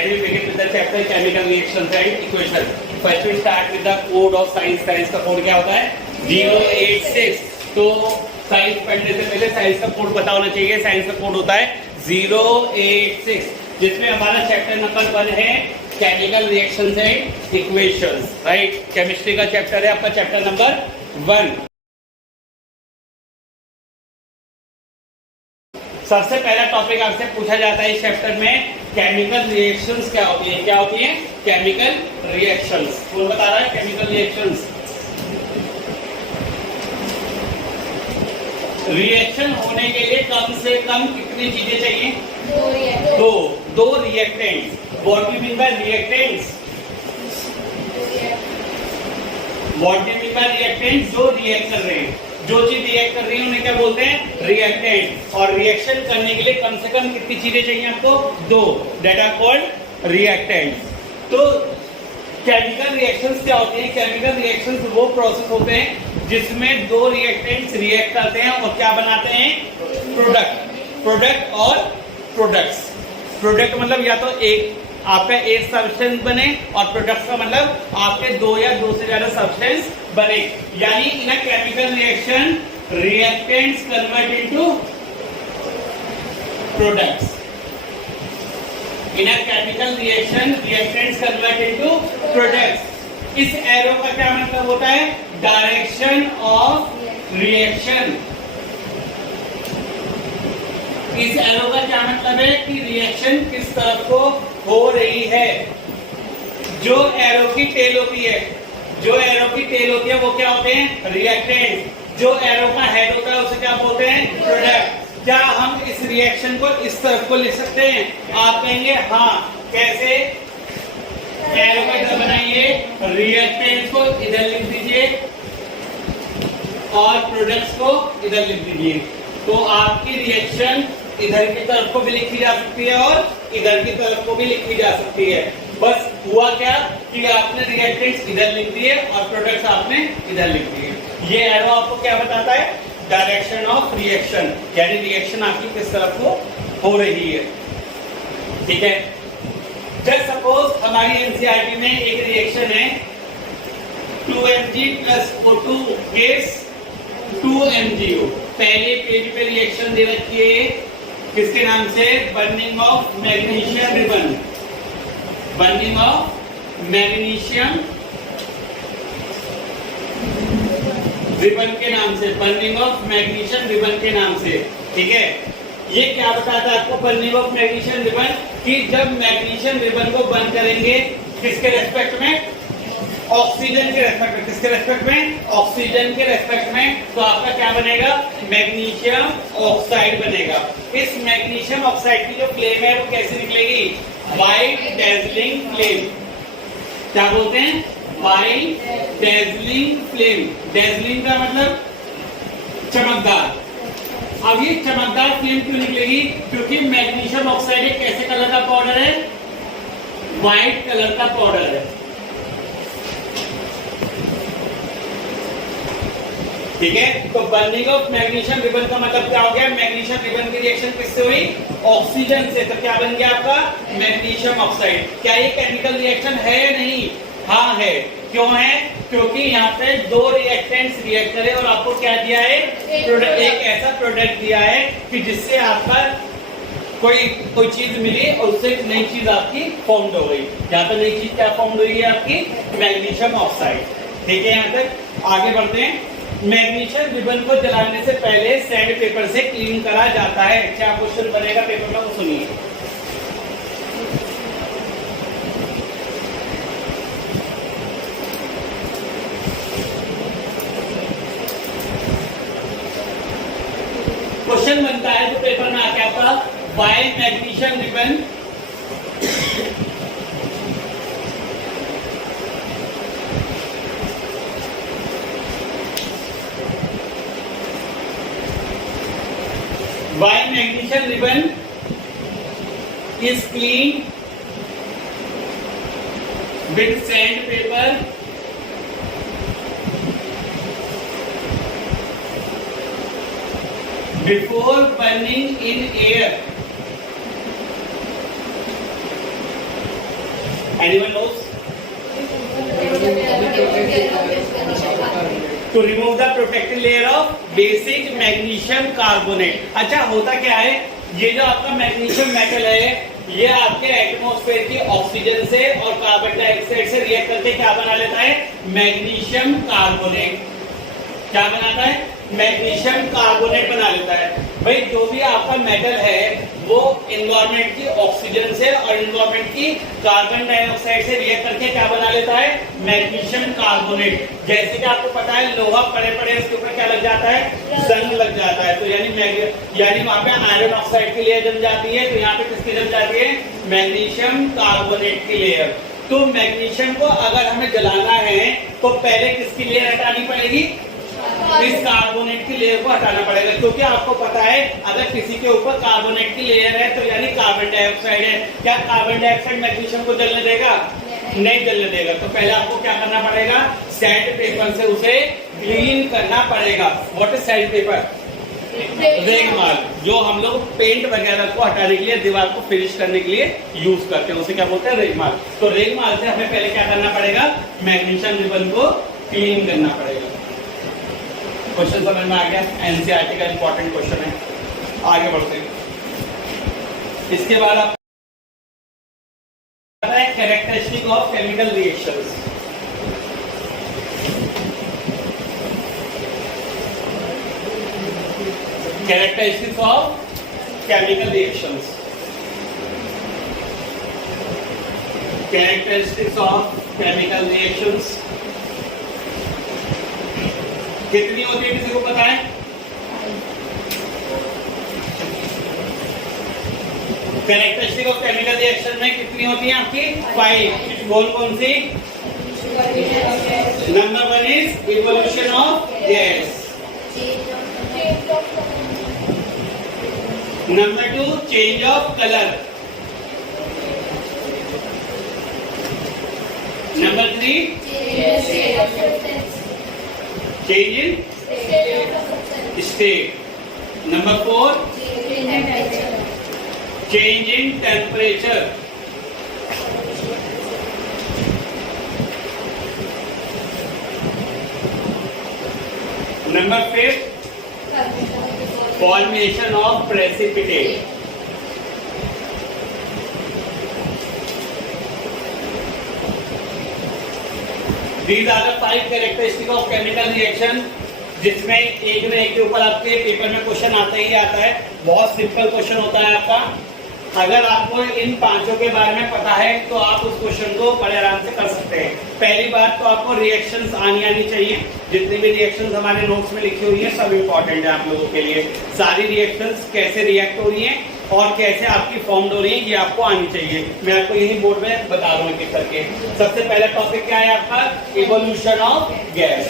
Let me begin with the chapter chemical reactions and equation. First we start with the code of science. Science का code क्या होता है? 086. तो science पढ़ने से पहले साइंस का कोड पता होना चाहिए. साइंस का कोड होता है 086, जिसमें हमारा चैप्टर नंबर 1 है chemical reactions and equations. Right, chemistry का चैप्टर है आपका, चैप्टर नंबर 1. सबसे पहला टॉपिक आपसे पूछा जाता है इस चैप्टर में, केमिकल रिएक्शंस क्या होती है? क्या होती है? Chemical reactions. कौन बता रहा है केमिकल रिएक्शंस? रिएक्शन होने के लिए कम से कम कितनी चीजें चाहिए? दो reactants. What do you mean bye reactants? What do you mean bye reactants? जो रिएक्ट कर रहे हैं, जो चीज रिएक्ट कर रही है उन्हें क्या बोलते हैं? रिएक्टेंट. और रिएक्शन करने के लिए कम से कम कितनी चीजें चाहिए आपको? दो. That are called reactants. तो केमिकल रिएक्शंस क्या होती हैं? केमिकल रिएक्शंस वो प्रोसेस होते हैं जिसमें दो रिएक्टेंट्स रिएक्ट करते हैं और क्या बनाते हैं? प्रोडक्ट और प्रोडक्ट्स. प्रोडक्ट मतलब या तो एक आपका एक सब्सटेंस बने, और प्रोडक्ट्स का मतलब आपके दो या दो से ज्यादा सब्सटेंस बने. यानी in a chemical reaction reactants convert into products. In a chemical reaction reactants convert into products. इस एरो का क्या मतलब होता है? Direction of reaction. इस एरो का क्या मतलब है कि रिएक्शन किस तरफ को हो रही है. जो एरो की टेल होती है, वो क्या होते हैं? रिएक्टेंट. जो एरो का हेड होता है उसे क्या बोलते हैं? प्रोडक्ट. क्या हम इस रिएक्शन को इस तरफ को लिख सकते हैं? आप कहेंगे हाँ. कैसे? एरो का इधर बनाइए, रिएक्टेंट्स को इधर लिख दीजिए और प्रोडक्ट्स को इधर लिख दीजिए. तो आपकी रिएक्शन इधर की तरफ को भी लिखी जा सकती है और इधर की तरफ को भी लिखी जा सकती है. बस हुआ क्या कि आपने रिएक्टेंट्स इधर लिख दिए और प्रोडक्ट्स आपने इधर लिख दिए. ये एरो आपको क्या बताता है? डायरेक्शन ऑफ रिएक्शन, यानी रिएक्शन आपकी किस तरफ को हो रही है. ठीक है. जस्ट सपोज हमारी एनसीईआरटी में एक रिएक्शन है 2Mg plus O2 gives 2MgO. पहले पेज पे रिएक्शन दे रखी है किसके नाम से? Burning of magnesium ribbon. Burning of magnesium ribbon के नाम से, बर्निंग ऑफ मैग्नीशियम रिबन के नाम से. ठीक है. ये क्या बताता है आपको बर्निंग ऑफ मैग्नीशियम रिबन? कि जब मैग्नीशियम रिबन को बर्न करेंगे किसके रेस्पेक्ट में? ऑक्सीजन के रेस्पेक्ट में. किसके रेस्पेक्ट में? ऑक्सीजन के रेस्पेक्ट में. तो आपका क्या बनेगा? मैग्नीशियम ऑक्साइड बनेगा. इस मैग्नीशियम ऑक्साइड की जो फ्लेम है वो कैसे निकलेगी? White dazzling flame. क्या बोलते हैं? White dazzling flame. डेजलिंग का मतलब चमकदार. अब ये चमकदार फ्लेम क्यों निकलेगी? क्योंकि मैग्नीशियम ऑक्साइड एक कैसे कलर का पाउडर है? व्हाइट कलर का पाउडर है. ठीक है. तो बर्निंग ऑफ मैग्नीशियम रिबन का मतलब क्या हो गया? मैग्नीशियम रिबन की रिएक्शन किससे हुई? ऑक्सीजन से. तो क्या बन गया आपका? Magnesium oxide. क्या ये केमिकल रिएक्शन है या नहीं? हाँ है. क्यों है? क्योंकि यहाँ पे दो रिएक्टेंट्स रिएक्ट करे और आपको क्या दिया है? एक ऐसा प्रोडक्ट दिया है कि जिससे आपका कोई चीज मिली और उससे एक नई चीज आपकी फॉर्म हो गई. यहाँ पे नई चीज क्या फॉर्म हुई है? आपकी मैग्नीशियम ऑक्साइड. ठीक है. यहाँ तक आगे बढ़ते हैं. मैग्नीशियम रिबन को जलाने से पहले सैंड पेपर से क्लीन करा जाता है. क्या क्वेश्चन बनेगा पेपर में, वो सुनिए. क्वेश्चन बनता है तो पेपर में आके आपका why magnesium ribbon magnesium ribbon is cleaned with sandpaper before burning in air. Anyone knows? To remove the protective layer of basic magnesium carbonate. अच्छा, होता क्या है, ये जो आपका मैग्नीशियम मेटल है ये आपके एटमॉस्फेयर की ऑक्सीजन से और कार्बन डाइऑक्साइड से रिएक्ट करके क्या बना लेता है? Magnesium carbonate. क्या बनाता है? मैग्नीशियम कार्बोनेट बना लेता है। भाई जो भी आपका मेटल है वो एनवायरनमेंट की ऑक्सीजन से और एनवायरनमेंट की कार्बन डाइऑक्साइड से रिएक्ट करके क्या बना लेता है? Magnesium carbonate. जैसे कि आपको पता है लोहा पड़े पड़े उसके ऊपर क्या लग जाता है? जंग लग जाता है। तो यानी वहां पे आयरन ऑक्साइड की लेयर जम जाती है, तो यहाँ पे किसकी जम जाती है? मैग्नीशियम कार्बोनेट की लेयर। तो मैग्नीशियम को अगर हमें जलाना है तो पहले किसकी लेयर हटानी पड़ेगी? इस कार्बोनेट की लेयर को हटाना पड़ेगा, क्योंकि आपको पता है अगर किसी के ऊपर कार्बोनेट की लेयर है तो यानी कार्बन डाइऑक्साइड है। क्या कार्बन डाइऑक्साइड मैग्नीशियम को जलने देगा? नहीं जलने देगा। तो पहले आपको क्या करना पड़ेगा? सैंड पेपर से उसे क्लीन करना पड़ेगा। What is sand paper? रेगमाल, जो हम लोग पेंट वगैरह को हटाने के लिए, दीवार को फिनिश करने के लिए यूज करते हैं, उसे क्या बोलते हैं? रेगमाल। तो रेगमाल से हमें पहले क्या करना पड़ेगा? मैग्नीशियम रिबन को क्लीन करना पड़ेगा। क्वेश्चन समझ में आ गया? एनसीईआरटी का इंपॉर्टेंट क्वेश्चन है। आगे बढ़ते हैं। इसके बाद आप characteristic of chemical reactions. Characteristics of chemical reactions. Characteristics of chemical reactions कितनी होती है, किसी को पता है? कैरेक्टरिस्टिक ऑफ केमिकल रिएक्शन में कितनी होती है आपकी? 5। कौन कौन सी? Number 1 is evolution of gas, number 2 change of colour, number 3 change in state, number 4 change in temperature, number 5 formation of precipitate. These are the 5 characteristics of chemical reaction, जिसमें एक न एक के ऊपर आपके पेपर में क्वेश्चन आता ही आता है। बहुत सिंपल क्वेश्चन होता है आपका। अगर आपको इन पांचों के बारे में पता है तो आप उस क्वेश्चन को बड़े आराम से कर सकते हैं। पहली बात तो आपको रिएक्शंस आनी चाहिए। जितनी भी रिएक्शंस हमारे नोट्स में लिखी हुई है सब इंपॉर्टेंट है आप लोगों के लिए। सारी रिएक्शंस कैसे रिएक्ट हो रही हैं और कैसे आपकी फॉर्म हो रही है ये आपको आनी चाहिए। मैं आपको यही बोर्ड में बता रहा हूँ एक करके। सबसे पहला टॉपिक क्या है आपका? Evolution of gas.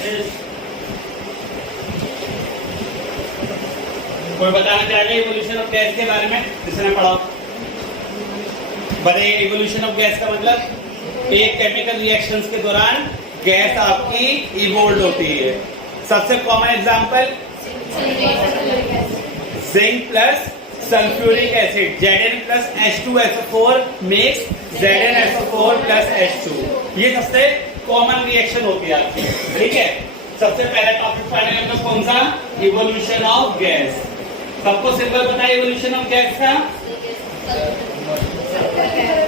कोई बताना चाहेगा इवोल्यूशन ऑफ गैस के बारे में? जिसने पढ़ा बताइए। इवोल्यूशन ऑफ गैस का मतलब एक केमिकल रिएक्शंस के दौरान गैस आपकी इवोल्व होती है। सबसे common example zinc plus sulphuric acid, Zn plus H2SO4 makes ZnSO4 plus H2। ये सबसे कॉमन रिएक्शन होती है आपकी, ठीक है। सबसे पहला टॉपिक पढ़ने हम लोग कौन सा? Evolution of gas. सबको सिंबल बताइए इवोल्यूशन ऑफ गैस का।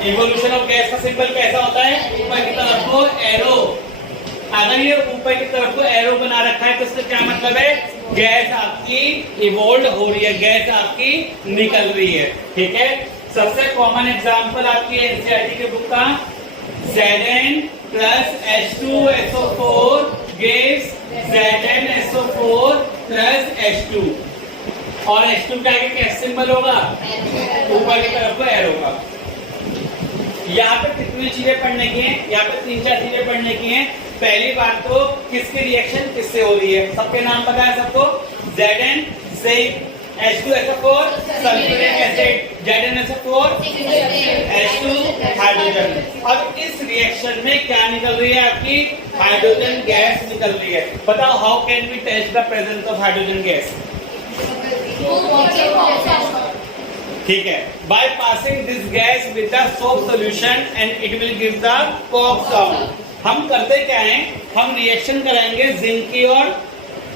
इवोल्यूशन ऑफ गैस का सिंबल कैसा होता है? ऊपर की तरफ को एरो। अगर ये ऊपर की तरफ को एरो बना रखा है तो इसका क्या मतलब है? गैस आपकी इवोल्व हो रही है, गैस आपकी निकल रही है, ठीक है। सबसे कॉमन एग्जांपल आपकी एनसीईआरटी के बुक का Zn plus H2SO4 gives ZnSO4 plus H2 और H2 का क्या सिंबल होगा? ऊपर की तरफ को एरो का। यहाँ पे कितनी चीजें पढ़ने की हैं? यहाँ पे 3-4 चीजें पढ़ने की हैं। पहली बात तो किसकी रिएक्शन किससे हो रही है? सबके नाम पता है सबको? Zn zinc, H2SO4 sulphuric acid, ZnSO4 H2 hydrogen. अब इस रिएक्शन में क्या निकल रही है आपकी? हाइड्रोजन गैस निकल रही है। बताओ how can we test the presence of hydrogen gas? ठीक है, by passing this gas with the soap solution and it will give the pop sound. हम करते क्या है, हम रिएक्शन कराएंगे जिंक की और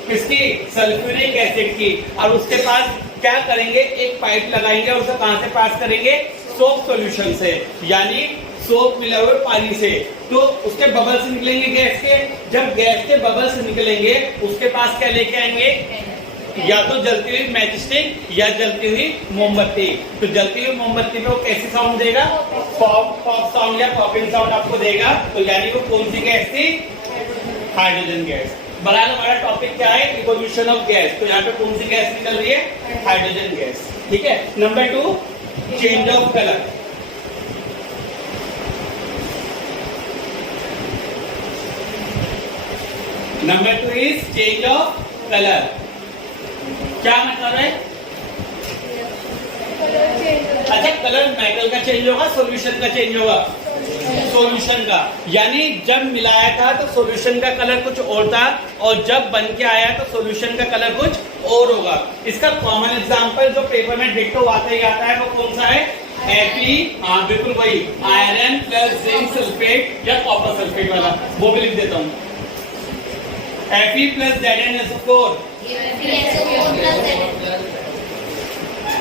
किसकी, सल्फ्यूरिक एसिड की, और उसके पास क्या करेंगे, एक पाइप लगाएंगे और उसे कहां से पास करेंगे, सोप सॉल्यूशन से, यानी सोप मिला हुआ पानी से। तो उसके बबल्स निकलेंगे गैस के, जब गैस के बबल्स निकलेंगे उसके पास क्या लेके आएंगे, या तो जलती हुई मैच स्टिक या जलती हुई मोमबत्ती। तो जलती हुई मोमबत्ती में वो कैसी साउंड देगा, पॉप साउंड या पॉपिंग साउंड आपको देगा। तो यानी वो कौन सी गैस थी, हाइड्रोजन गैस। बहरहाल हमारा टॉपिक क्या है, इवोल्यूशन ऑफ गैस। तो यहाँ पे कौन सी गैस निकल रही है, हाइड्रोजन गैस। ठीक है, number 2, change of colour. Number 2 is change of colour. क्या मतलब है, अच्छा कलर मेटल का चेंज होगा, सॉल्यूशन का चेंज होगा, सॉल्यूशन का। यानी जब मिलाया था तो सॉल्यूशन का कलर कुछ और था, और जब बन के आया तो सॉल्यूशन का कलर कुछ और होगा। इसका कॉमन एग्जांपल जो पेपर में डिट्टो आता ही आता है वो कौन सा है, Fe, हाँ बिल्कुल वही, आयरन प्लस जिंक सल्फेट या कॉपर सल्फेट वाला, वो भी लिख देता हूँ, Fe प्लस ZnSO4।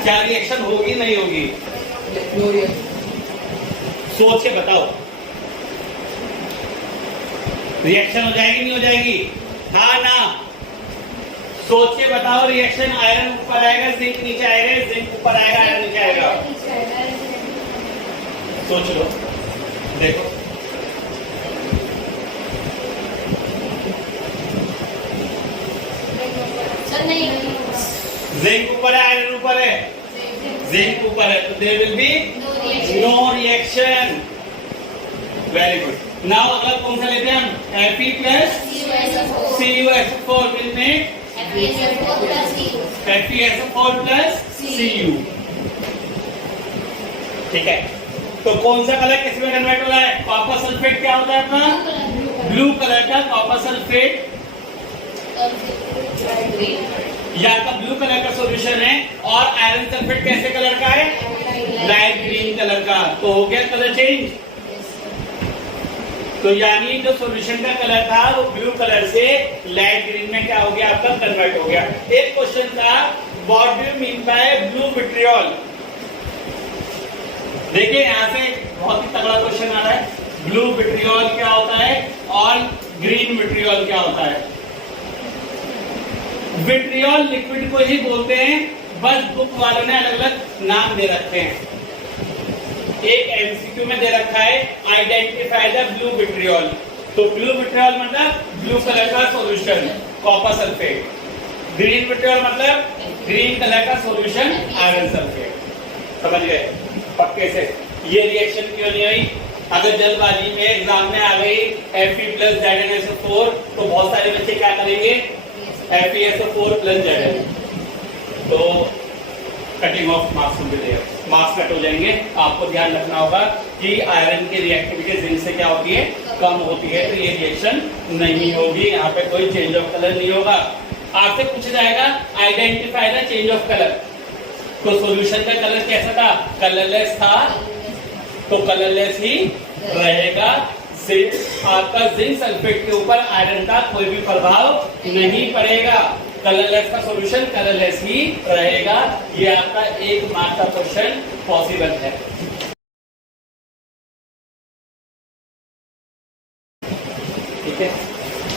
क्या रिएक्शन होगी नहीं होगी, सोच के बताओ, रिएक्शन हो जाएगी नहीं हो जाएगी, हाँ ना, सोच के बताओ। रिएक्शन, आयरन ऊपर आएगा जिंक नीचे आएगा, जिंक ऊपर आएगा आयरन नीचे आएगा, सोच लो, देखो जिंक ऊपर है आयरन ऊपर है, जिंक ऊपर है, तो there will be no reaction. Very good. Now अगला कौन सा लेते हैं हम, Fe plus CuSO4 will make FeSO4 plus Cu। ठीक है, तो कौन सा कलर किस में कन्वर्ट हो रहा है, कॉपर सल्फेट क्या होता है अपना, ब्लू कलर का कॉपर सल्फेट, या का ब्लू कलर का सॉल्यूशन है, और आयरन सल्फेट कैसे कलर का है, लाइट ग्रीन कलर का। तो हो गया कलर चेंज। तो यानी जो सॉल्यूशन का कलर था वो ब्लू कलर से लाइट ग्रीन में क्या हो गया, आपका कन्वर्ट हो गया। एक क्वेश्चन था, what do you mean bye blue vitriol. देखिए यहाँ से बहुत ही तगड़ा क्वेश्चन आ रहा है, ब्लू विट्रियोल क्या होता है और ग्रीन विट्रियोल क्या होता है। विट्रियोल लिक्विड को ही बोलते हैं, बस बुक वालों ने अलग अलग नाम दे रखे हैं। एक एमसीक्यू में दे रखा है, आइडेंटिफाई द ब्लू विट्रियोल। तो ब्लू विट्रियोल मतलब ब्लू कलर का solution copper sulphate, green vitriol मतलब ग्रीन कलर का सॉल्यूशन आयरन सल्फेट। समझ गए पक्के से। ये रिएक्शन क्यों नहीं हुई, अगर जल्दबाजी में एग्जाम में आ गई Fe प्लस ZnSO4 तो बहुत सारे बच्चे क्या करेंगे, FeSO4 प्लस Zn, तो cutting of marks will be there, marks cut हो जाएंगे। आपको ध्यान रखना होगा कि आयरन की रिएक्टिविटी जिंक से क्या होती है, कम होती है, तो ये रिएक्शन नहीं होगी, यहाँ पे कोई चेंज ऑफ कलर नहीं होगा। आपसे पूछा जाएगा identify the change of colour, तो सॉल्यूशन का कलर कैसा था, कलरलेस था, तो कलरलेस ही रहेगा। आपका जिंक सल्फेट के ऊपर आयरन का कोई भी प्रभाव नहीं पड़ेगा, कलरलेस का सॉल्यूशन कलरलेस ही रहेगा। ये आपका एक मार्क का क्वेश्चन पॉसिबल है। ठीक है,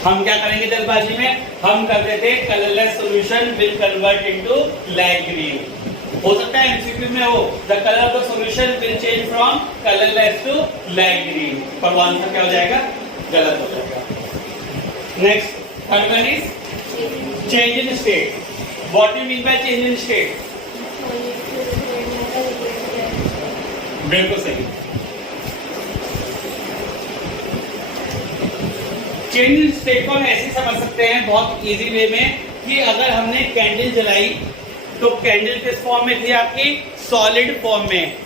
हम क्या करेंगे जल्दबाजी में, हम कर देते colourless solution will convert into light green. हो सकता है एमसीक्यू में हो, the colour of the solution will change from colourless to light green, पर वो आंसर क्या हो जाएगा, गलत हो जाएगा। Next, third one is change in state. What you mean by change in state, बिल्कुल सही। चेंज इन स्टेट को हम ऐसे समझ सकते हैं बहुत इजी वे में कि अगर हमने कैंडल जलाई तो कैंडल किस फॉर्म में थी आपकी, सॉलिड फॉर्म में,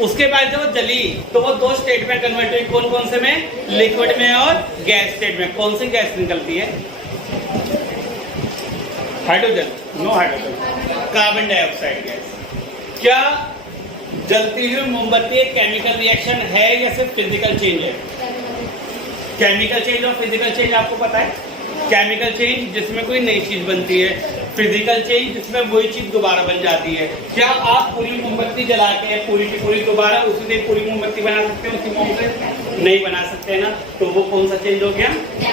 उसके बाद जब वो जली तो वो दो स्टेट में कन्वर्ट हुई, कौन कौन से में, लिक्विड में और गैस स्टेट में। कौन सी गैस निकलती है, hydrogen, no hydrogen, carbon dioxide gas. क्या जलती हुई मोमबत्ती एक केमिकल रिएक्शन है या सिर्फ फिजिकल चेंज है? केमिकल चेंज और फिजिकल चेंज आपको पता है। केमिकल चेंज जिसमें कोई नई चीज बनती है, फिजिकल चेंज जिसमें वही चीज दोबारा बन जाती है। क्या आप पूरी मोमबत्ती जला के पूरी की पूरी दोबारा उसी दिन पूरी मोमबत्ती बना सकते हैं उसी मोम से? नहीं बना सकते ना। तो वो कौन सा चेंज हो गया?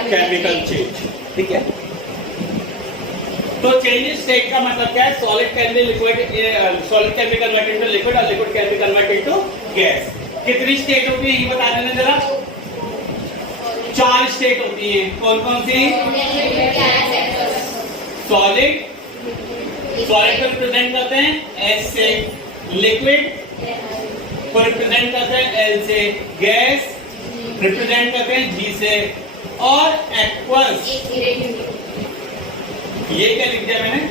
Chemical change. ठीक है, तो चेंज इन स्टेट का मतलब क्या है? Solid can be liquid, solid can be converted into liquid और liquid can be converted into gas. कितनी स्टेट होती है ये बता देना जरा। 4 स्टेट होती हैं। कौन कौन सी? सॉलिड, सॉलिड को रिप्रेजेंट करते हैं एस से, लिक्विड को रिप्रेजेंट करते हैं एल से, गैस रिप्रेजेंट करते हैं जी से, और एक्वस, ये क्या लिख दिया मैंने?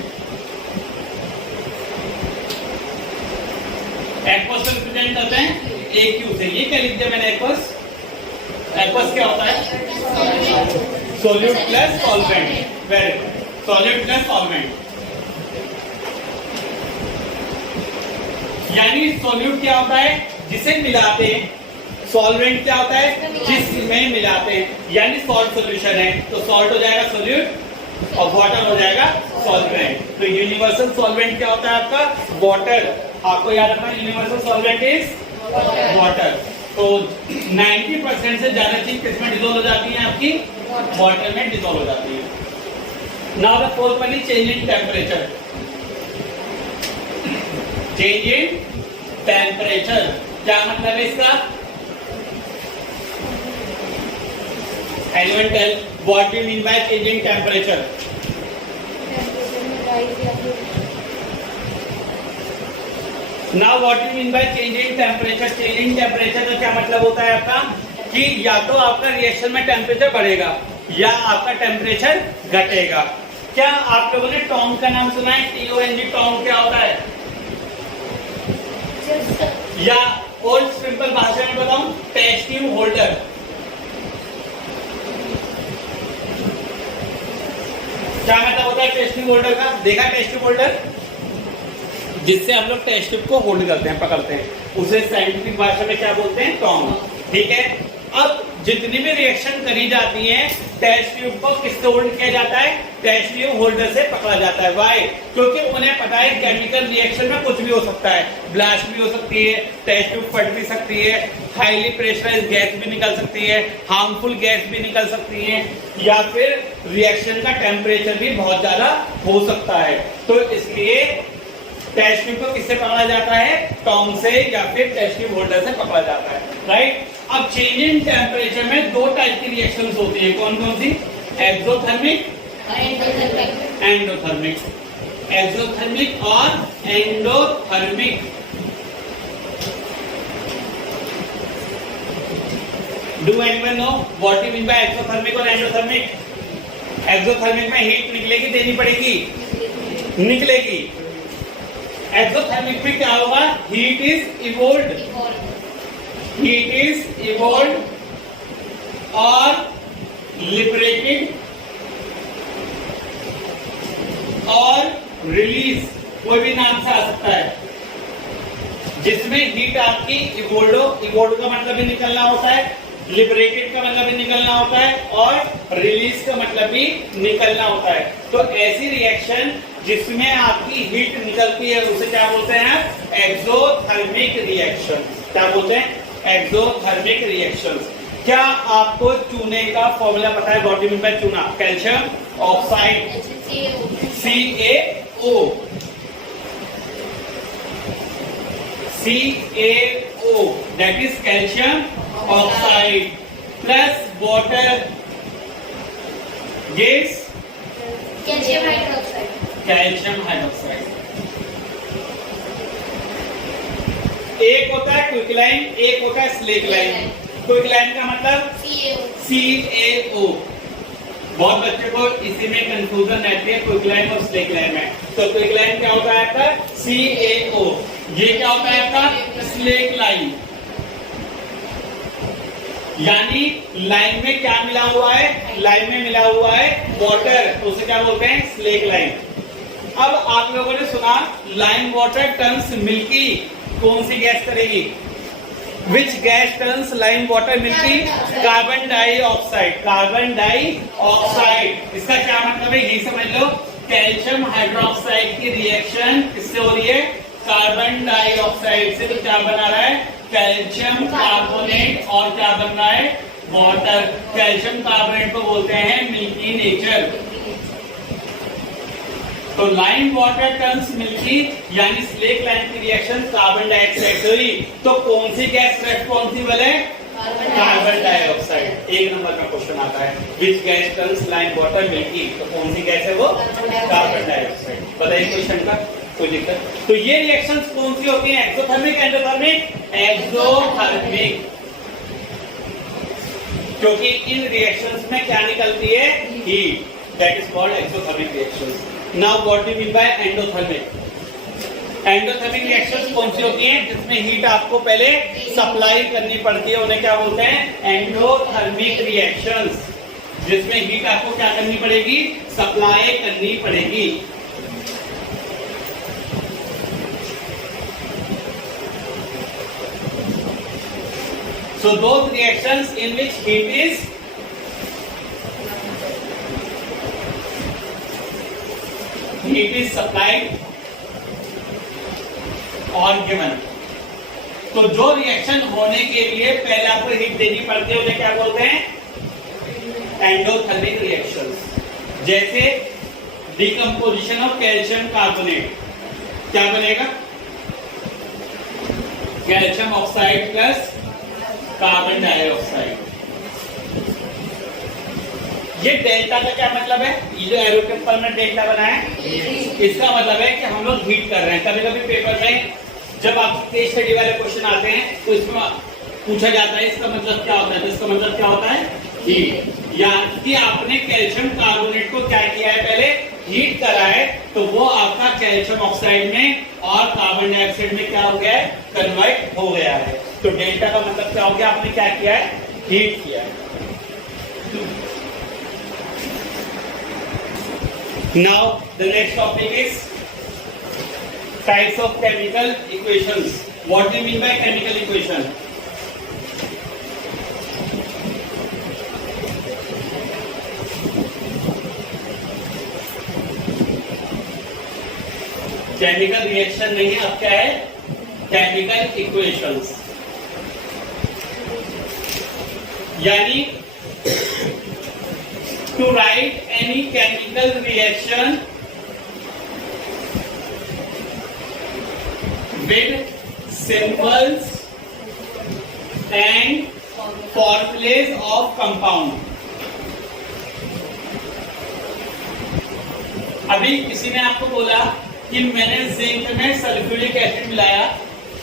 एक्वस को रिप्रेजेंट करते हैं ए क्यू से। ये क्या लिख दिया मैंने? एक्वस, एक्वस क्या होता है? Solute plus solvent. Very good, solid plus solvent. यानी सोल्यूट क्या होता है? जिसे मिलाते हैं। सॉल्वेंट क्या होता है? जिसमें मिलाते हैं। यानी सॉल्ट सॉल्यूशन है तो सॉल्ट हो जाएगा सोल्यूट और वाटर हो जाएगा सॉल्वेंट। तो यूनिवर्सल सॉल्वेंट क्या होता है आपका? वाटर। आपको याद रखना यूनिवर्सल सॉल्वेंट इज वाटर। तो 90% से ज्यादा चीज किसमें डिसॉल्व हो जाती है? आपकी वाटर में डिसॉल्व हो जाती है। Now the fourth one is change in temperature. Change in temperature. क्या मतलब है इसका? Anyone tell what do you mean by change in temperature? Now what do you mean by change in temperature? Change in temperature का क्या मतलब होता है आपका? कि या तो आपका रिएक्शन में टेम्परेचर बढ़ेगा या आपका टेम्परेचर घटेगा। क्या आप लोगों ने टोंग का नाम सुना है? TONG, टोंग क्या होता है? या और सिंपल भाषा में बताऊं, टेस्ट ट्यूब होल्डर। क्या मतलब होता है टेस्ट ट्यूब होल्डर का? देखा टेस्ट ट्यूब होल्डर? जिससे हम लोग टेस्ट ट्यूब को होल्ड करते हैं, पकड़ते हैं, उसे साइंटिफिक भाषा में क्या बोलते हैं? टोंग। ठीक है, अब जितनी भी रिएक्शन करी जाती है टेस्ट ट्यूब को किससे होल्ड किया जाता है? टेस्ट ट्यूब होल्डर से पकड़ा जाता है। वाई? क्योंकि उन्हें पता है केमिकल रिएक्शन में कुछ भी हो सकता है। ब्लास्ट भी हो सकती है, टेस्ट ट्यूब फट भी सकती है, हाईली प्रेशराइज्ड गैस भी निकल सकती है, हार्मफुल गैस भी निकल सकती है, या फिर रिएक्शन का टेम्परेचर भी बहुत ज्यादा हो सकता है। तो इसलिए टेस्ट ट्यूब को किससे पकड़ा जाता है? टोंग से या फिर टेस्ट ट्यूब होल्डर से पकड़ा जाता है। राइट? अब चेंज इन टेम्परेचर में 2 टाइप की रिएक्शंस होती हैं। कौन कौन सी? Exothermic, endothermic. एक्सोथर्मिक और endothermic. Do anyone know what you mean by exothermic और एंडोथर्मिक? एक्सोथर्मिक में हीट निकलेगी, देनी पड़ेगी, निकलेगी। एक्सोथर्मिक में क्या होगा? Heat is evolved, heat is evolved और लिबरेटेड और रिलीज, कोई भी नाम से आ सकता है, जिसमें हीट आपकी इवोल्ड हो। इवोल्ड का मतलब भी निकलना होता है, लिबरेटेड का मतलब भी निकलना होता है, और रिलीज का मतलब भी निकलना होता है। तो ऐसी रिएक्शन जिसमें आपकी हीट निकलती है उसे क्या बोलते हैं? Exothermic reaction. क्या बोलते हैं? Exothermic reaction. क्या आपको चूने का फॉर्मूला पता है? What do you mean by चूना? Calcium oxide, CaO, CaO, that is calcium oxide plus water gives calcium hydroxide. Calcium hydroxide. एक होता है क्विकलाइन, एक होता है स्लेकलाइन। क्विकलाइन का मतलब CaO। बहुत बच्चों को इसी में कंफ्यूजन रहती है क्विकलाइन और स्लेकलाइन में। तो क्विकलाइन क्या होता है आपका? CaO। ये क्या होता है आपका? स्लेकलाइन। यानी लाइन में क्या मिला हुआ है? लाइन में मिला हुआ है वाटर, तो उसे क्या बोलते हैं? Slake lime. अब आप लोगों ने सुना लाइम वाटर टर्न्स मिल्की, कौन सी गैस करेगी? Which gas turns lime water milky? Carbon dioxide. Carbon dioxide इसका क्या मतलब है यही समझ लो। कैल्शियम हाइड्रोक्साइड की रिएक्शन किससे हो रही है? कार्बन डाइऑक्साइड से। तो क्या बना रहा है? कैल्शियम कार्बोनेट और क्या बन रहा है? वाटर। कैल्शियम कार्बोनेट को बोलते हैं मिल्की नेचर। तो लाइम वाटर टर्न्स मिल्की यानी स्लेक लाइम की रिएक्शन कार्बन डाइऑक्साइड से हुई। तो कौन सी गैस रेस्पॉन्सिबल है? Carbon dioxide. एक नंबर का क्वेश्चन आता है which gas turns lime water milky, तो कौन सी गैस है वो? Carbon dioxide. बताइए क्वेश्चन का कोई दिक्कत? तो ये रिएक्शंस कौन सी होती हैं? Exothermic, endothermic? एक्सोथर्मिक, क्योंकि इन रिएक्शंस में क्या निकलती है? Heat. That is called exothermic reactions. Now what do you mean bye endothermic? Endothermic reactions कौन सी होती हैं? जिसमें हीट आपको पहले सप्लाई करनी पड़ती है, उन्हें क्या बोलते हैं? Endothermic reactions. जिसमें हीट आपको क्या करनी पड़ेगी? सप्लाई करनी पड़ेगी। So those reactions in which heat is supplied or given. तो जो रिएक्शन होने के लिए पहले आपको हीट देनी पड़ती है उन्हें क्या बोलते हैं? Endothermic reactions. जैसे डिकम्पोजिशन ऑफ कैल्शियम कार्बोनेट, क्या बनेगा? Calcium oxide plus carbon dioxide. ये डेल्टा का क्या मतलब है? ये जो एरो के ऊपर में डेल्टा बना है, इसका मतलब है कि हम लोग हीट कर रहे हैं। कभी कभी पेपर में जब आप केस स्टडी वाले क्वेश्चन आते हैं तो इसमें पूछा जाता है इसका मतलब क्या होता है? तो इसका मतलब क्या होता है? हीट। यानी कि आपने कैल्शियम कार्बोनेट को क्या किया है? पहले हीट करा है, तो वो आपका कैल्शियम ऑक्साइड में और कार्बन डाइऑक्साइड में क्या हो गया है? कन्वर्ट हो गया है। तो डेल्टा का मतलब क्या हो गया? आपने क्या किया है? हीट किया है। Now the next topic is types of chemical equations. What do you mean by chemical equation? Chemical reaction नहीं है, अब क्या है? Chemical equations. यानी to write any chemical reaction with symbols and formulas of compound. अभी किसी ने आपको बोला कि मैंने जिंक में सल्फ्यूरिक एसिड मिलाया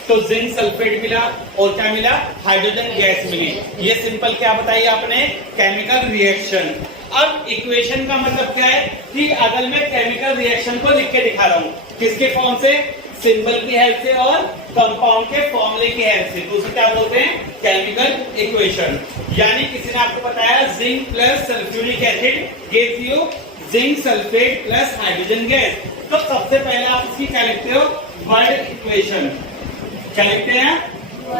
तो जिंक सल्फेट मिला और क्या मिला? हाइड्रोजन गैस मिली। ये सिंपल क्या बताइए आपने? Chemical reaction. अब इक्वेशन का मतलब क्या है? कि अगर मैं केमिकल रिएक्शन को लिख के दिखा रहा हूं, किसके फॉर्म से? सिंबल की हेल्प से और कंपाउंड के फॉर्मूले की हेल्प से, तो उसे क्या बोलते हैं? Chemical equation. यानी किसी ने आपको बताया zinc plus sulphuric acid gives you zinc sulphate plus hydrogen gas, तो सबसे पहले आप इसकी क्या लिखते हो? Word equation. क्या लिखते हैं?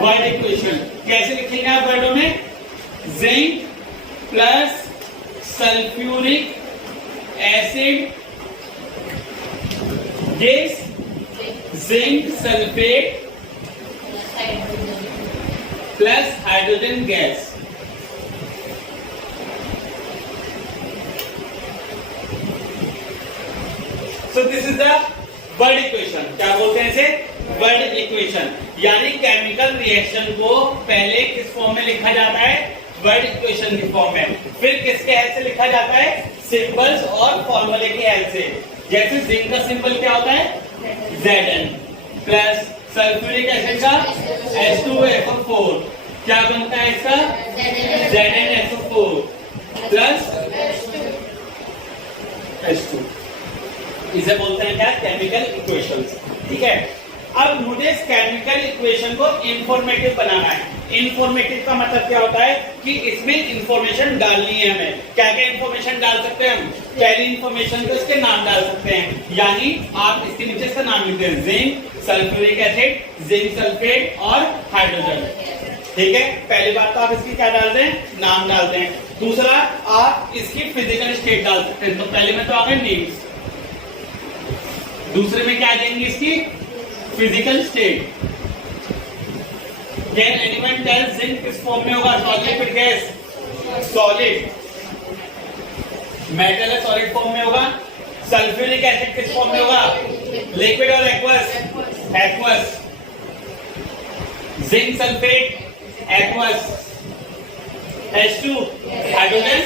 Word equation. कैसे लिखेंगे आप वर्डों में? Zinc plus sulphuric acid gives zinc sulphate plus hydrogen gas. So this is the word equation. क्या बोलते हैं इसे? Word equation. यानी केमिकल रिएक्शन को पहले किस फॉर्म में लिखा जाता है? वर्ड इक्वेशन की फॉर्म में। फिर किसके हेल्प से लिखा जाता है? सिंबल्स और फॉर्मूले की हेल्प से। जैसे जिंक का सिंबल क्या होता है? Zn प्लस सल्फ्यूरिक एसिड का H2SO4 क्या बनता है इसका? ZnSO4 plus H2। इसे बोलते हैं क्या? Chemical equations. ठीक है। अब मुझे इस केमिकल इक्वेशन को इंफॉर्मेटिव बनाना है। इंफॉर्मेटिव का मतलब क्या होता है कि इसमें इंफॉर्मेशन डालनी है हमें। क्या क्या इंफॉर्मेशन डाल सकते हैं हम? पहली इंफॉर्मेशन तो इसके नाम डाल सकते हैं, यानी आप इसके नीचे इसका नाम लिखते हैं, zinc, sulphuric acid, zinc sulphate और हाइड्रोजन। ठीक है, पहली बात तो आप इसकी क्या डाल दें? नाम डाल दें। दूसरा, आप इसकी फिजिकल स्टेट डाल सकते हैं। तो पहले में तो आ गए नेम्स, दूसरे में क्या देंगे? इसकी physical state. Can anyone tell zinc किस फॉर्म में होगा? Solid, liquid, gas? Solid. Metal है, सॉलिड फॉर्म में होगा। सल्फ्यूरिक एसिड किस फॉर्म में होगा? लिक्विड और aqueous? Aqueous. Zinc sulphate aqueous. H2 hydrogen,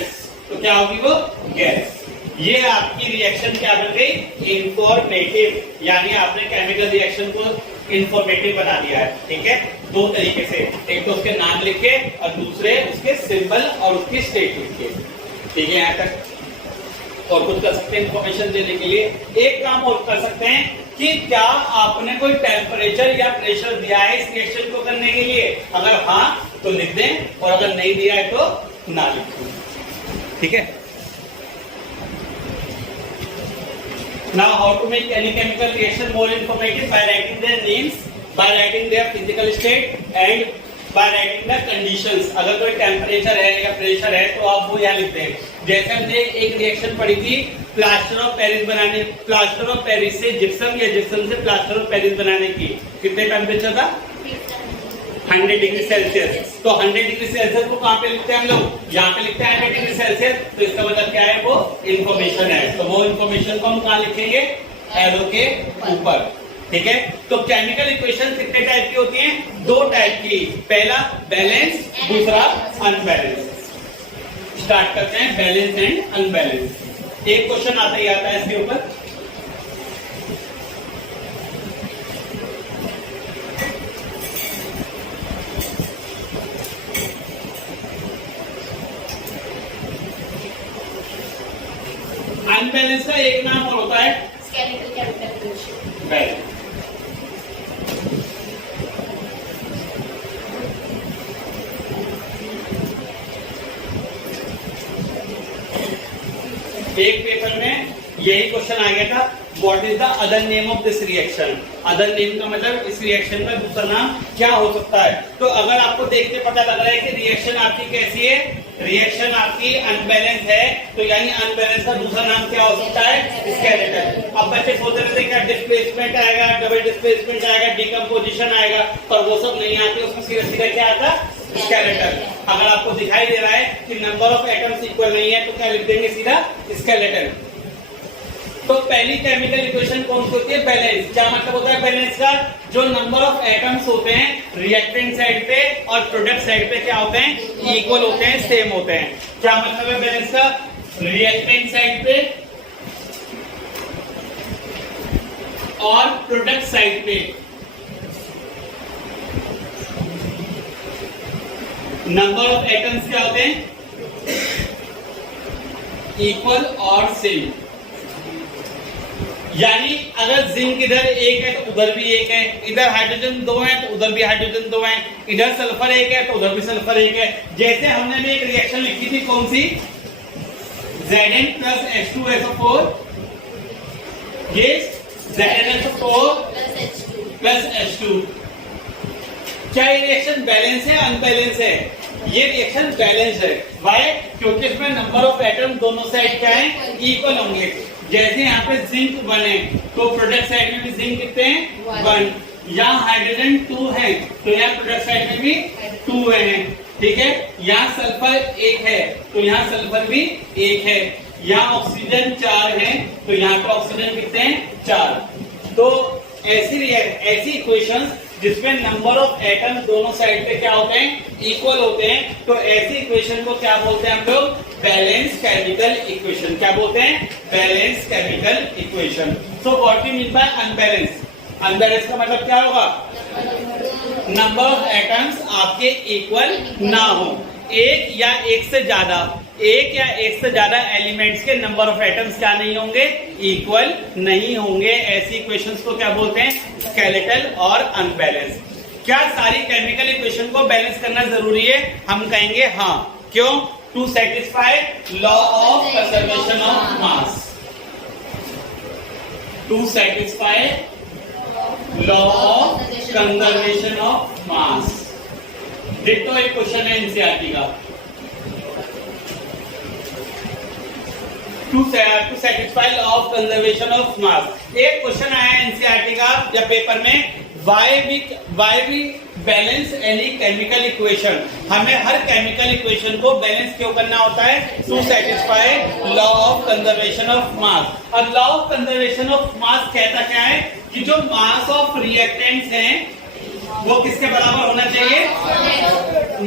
तो क्या होगी वो? गैस। ये आपकी रिएक्शन क्या बन गई? इंफॉर्मेटिव, यानी आपने केमिकल रिएक्शन को इंफॉर्मेटिव बना दिया है। ठीक है, दो तरीके से, एक तो उसके नाम लिख के और दूसरे उसके सिंबल और उसकी स्टेट लिख के। ठीक है, यहाँ तक। और कुछ कर सकते हैं इंफॉर्मेशन देने के लिए। एक काम और कर सकते हैं कि क्या आपने कोई टेम्परेचर या प्रेशर दिया है इस रिएक्शन को करने के लिए? अगर हाँ तो लिख दें, और अगर नहीं दिया है तो ना लिखें। ठीक है। Now how to make any chemical reaction more informative? By writing their names, by writing their physical state and by writing the conditions. अगर कोई टेम्परेचर है या प्रेशर है तो आप वो यहाँ लिखते हैं। जैसे हमने एक रिएक्शन पढ़ी थी प्लास्टर ऑफ पेरिस बनाने, प्लास्टर ऑफ पेरिस से जिप्सम या जिप्सम से प्लास्टर ऑफ पेरिस बनाने की कितने टेम्परेचर था? 100 डिग्री सेल्सियस। तो 100 डिग्री सेल्सियस को कहाँ पे लिखते हैं हम लोग? यहाँ पे लिखते हैं 100 डिग्री सेल्सियस। तो इसका मतलब क्या है? वो इंफॉर्मेशन है। तो वो इंफॉर्मेशन को हम कहाँ लिखेंगे? एरो के ऊपर। ठीक है। तो केमिकल इक्वेशन कितने टाइप की होती हैं? दो टाइप की। पहला बैलेंस, दूसरा अनबैलेंस। स्टार्ट करते हैं बैलेंस एंड अनबैलेंस। एक क्वेश्चन आता ही आता है इसके ऊपर। अनबैलेंस का एक नाम और होता है स्केलेटल केमिकल रिएक्शन। बैलेंस। एक पेपर में यही क्वेश्चन आ गया था, what is the other name of this reaction? Other name का मतलब इस रिएक्शन का दूसरा नाम क्या हो सकता है? तो अगर आपको देख के पता लग रहा है कि रिएक्शन आपकी कैसी है, रिएक्शन आपकी अनबैलेंस है, तो यानी अनबैलेंस का दूसरा नाम क्या हो सकता है? स्केलेटल। अब बच्चे सोच रहे थे क्या डिस्प्लेसमेंट आएगा, डबल डिस्प्लेसमेंट आएगा, डिकम्पोजिशन आएगा, पर वो सब नहीं आते, उसमें सीधा सीधा क्या आता? स्केलेटल। अगर आपको दिखाई दे रहा है कि नंबर ऑफ एटम्स इक्वल नहीं है तो क्या लिख देंगे? सीधा स्केलेटल। तो पहली केमिकल इक्वेशन कौन सी होती है? बैलेंस। क्या मतलब होता है बैलेंस का? जो नंबर ऑफ एटम्स होते हैं रिएक्टेंट साइड पे और प्रोडक्ट साइड पे क्या होते हैं? इक्वल होते हैं, सेम होते हैं। क्या मतलब है बैलेंस का? रिएक्टेंट साइड पे और प्रोडक्ट साइड पे नंबर ऑफ एटम्स क्या होते हैं? इक्वल और सेम। यानी अगर जिंक इधर एक है तो उधर भी एक है, इधर हाइड्रोजन दो है तो उधर भी हाइड्रोजन दो है, इधर सल्फर एक है तो उधर भी सल्फर एक है। जैसे हमने भी एक रिएक्शन लिखी थी, कौन सी? Zn plus H2SO4 ये ZnSO4 plus H2। क्या ये रिएक्शन बैलेंस है अनबैलेंस है? ये रिएक्शन बैलेंस है। वाई? क्योंकि इसमें नंबर ऑफ एटम दोनों साइड क्या है? इक्वल होंगे। जैसे यहाँ पे जिंक 1 है तो प्रोडक्ट साइड में भी जिंक कितने हैं? 1। यहाँ हाइड्रोजन 2 है तो यहाँ प्रोडक्ट साइड में भी 2 है। ठीक है। यहाँ सल्फर 1 है तो यहाँ सल्फर भी 1 है। यहाँ ऑक्सीजन 4 है तो यहाँ पे ऑक्सीजन कितने हैं? 4। तो ऐसी इक्वेशंस जिसमें नंबर ऑफ एटम दोनों साइड पे क्या होते हैं? इक्वल होते हैं, तो ऐसी इक्वेशन को क्या बोलते हैं हम लोग? Balance chemical equation. क्या बोलते हैं? Balance chemical equation. So what we mean by unbalance? Unbalance का मतलब क्या होगा? नंबर ऑफ एटम्स आपके इक्वल ना हो। एक या एक से ज्यादा एलिमेंट्स के नंबर ऑफ एटम्स क्या नहीं होंगे? इक्वल नहीं होंगे। ऐसी इक्वेशंस को क्या बोलते हैं? स्केलेटल और अनबैलेंस। क्या सारी केमिकल इक्वेशन को बैलेंस करना जरूरी है? हम कहेंगे हाँ। क्यों? To satisfy law of conservation of mass, to satisfy law of conservation of mass. Ditto एक क्वेश्चन है एनसीईआरटी का, टू satisfy law of conservation of मास। एक क्वेश्चन आया एनसीईआरटी का या पेपर में, why we balance any chemical equation. हमें हर केमिकल इक्वेशन को बैलेंस क्यों करना होता है? To satisfy law of conservation of mass. और law of conservation of mass कहता क्या है कि जो मास ऑफ रिएक्टेंट्स हैं वो किसके बराबर होना चाहिए?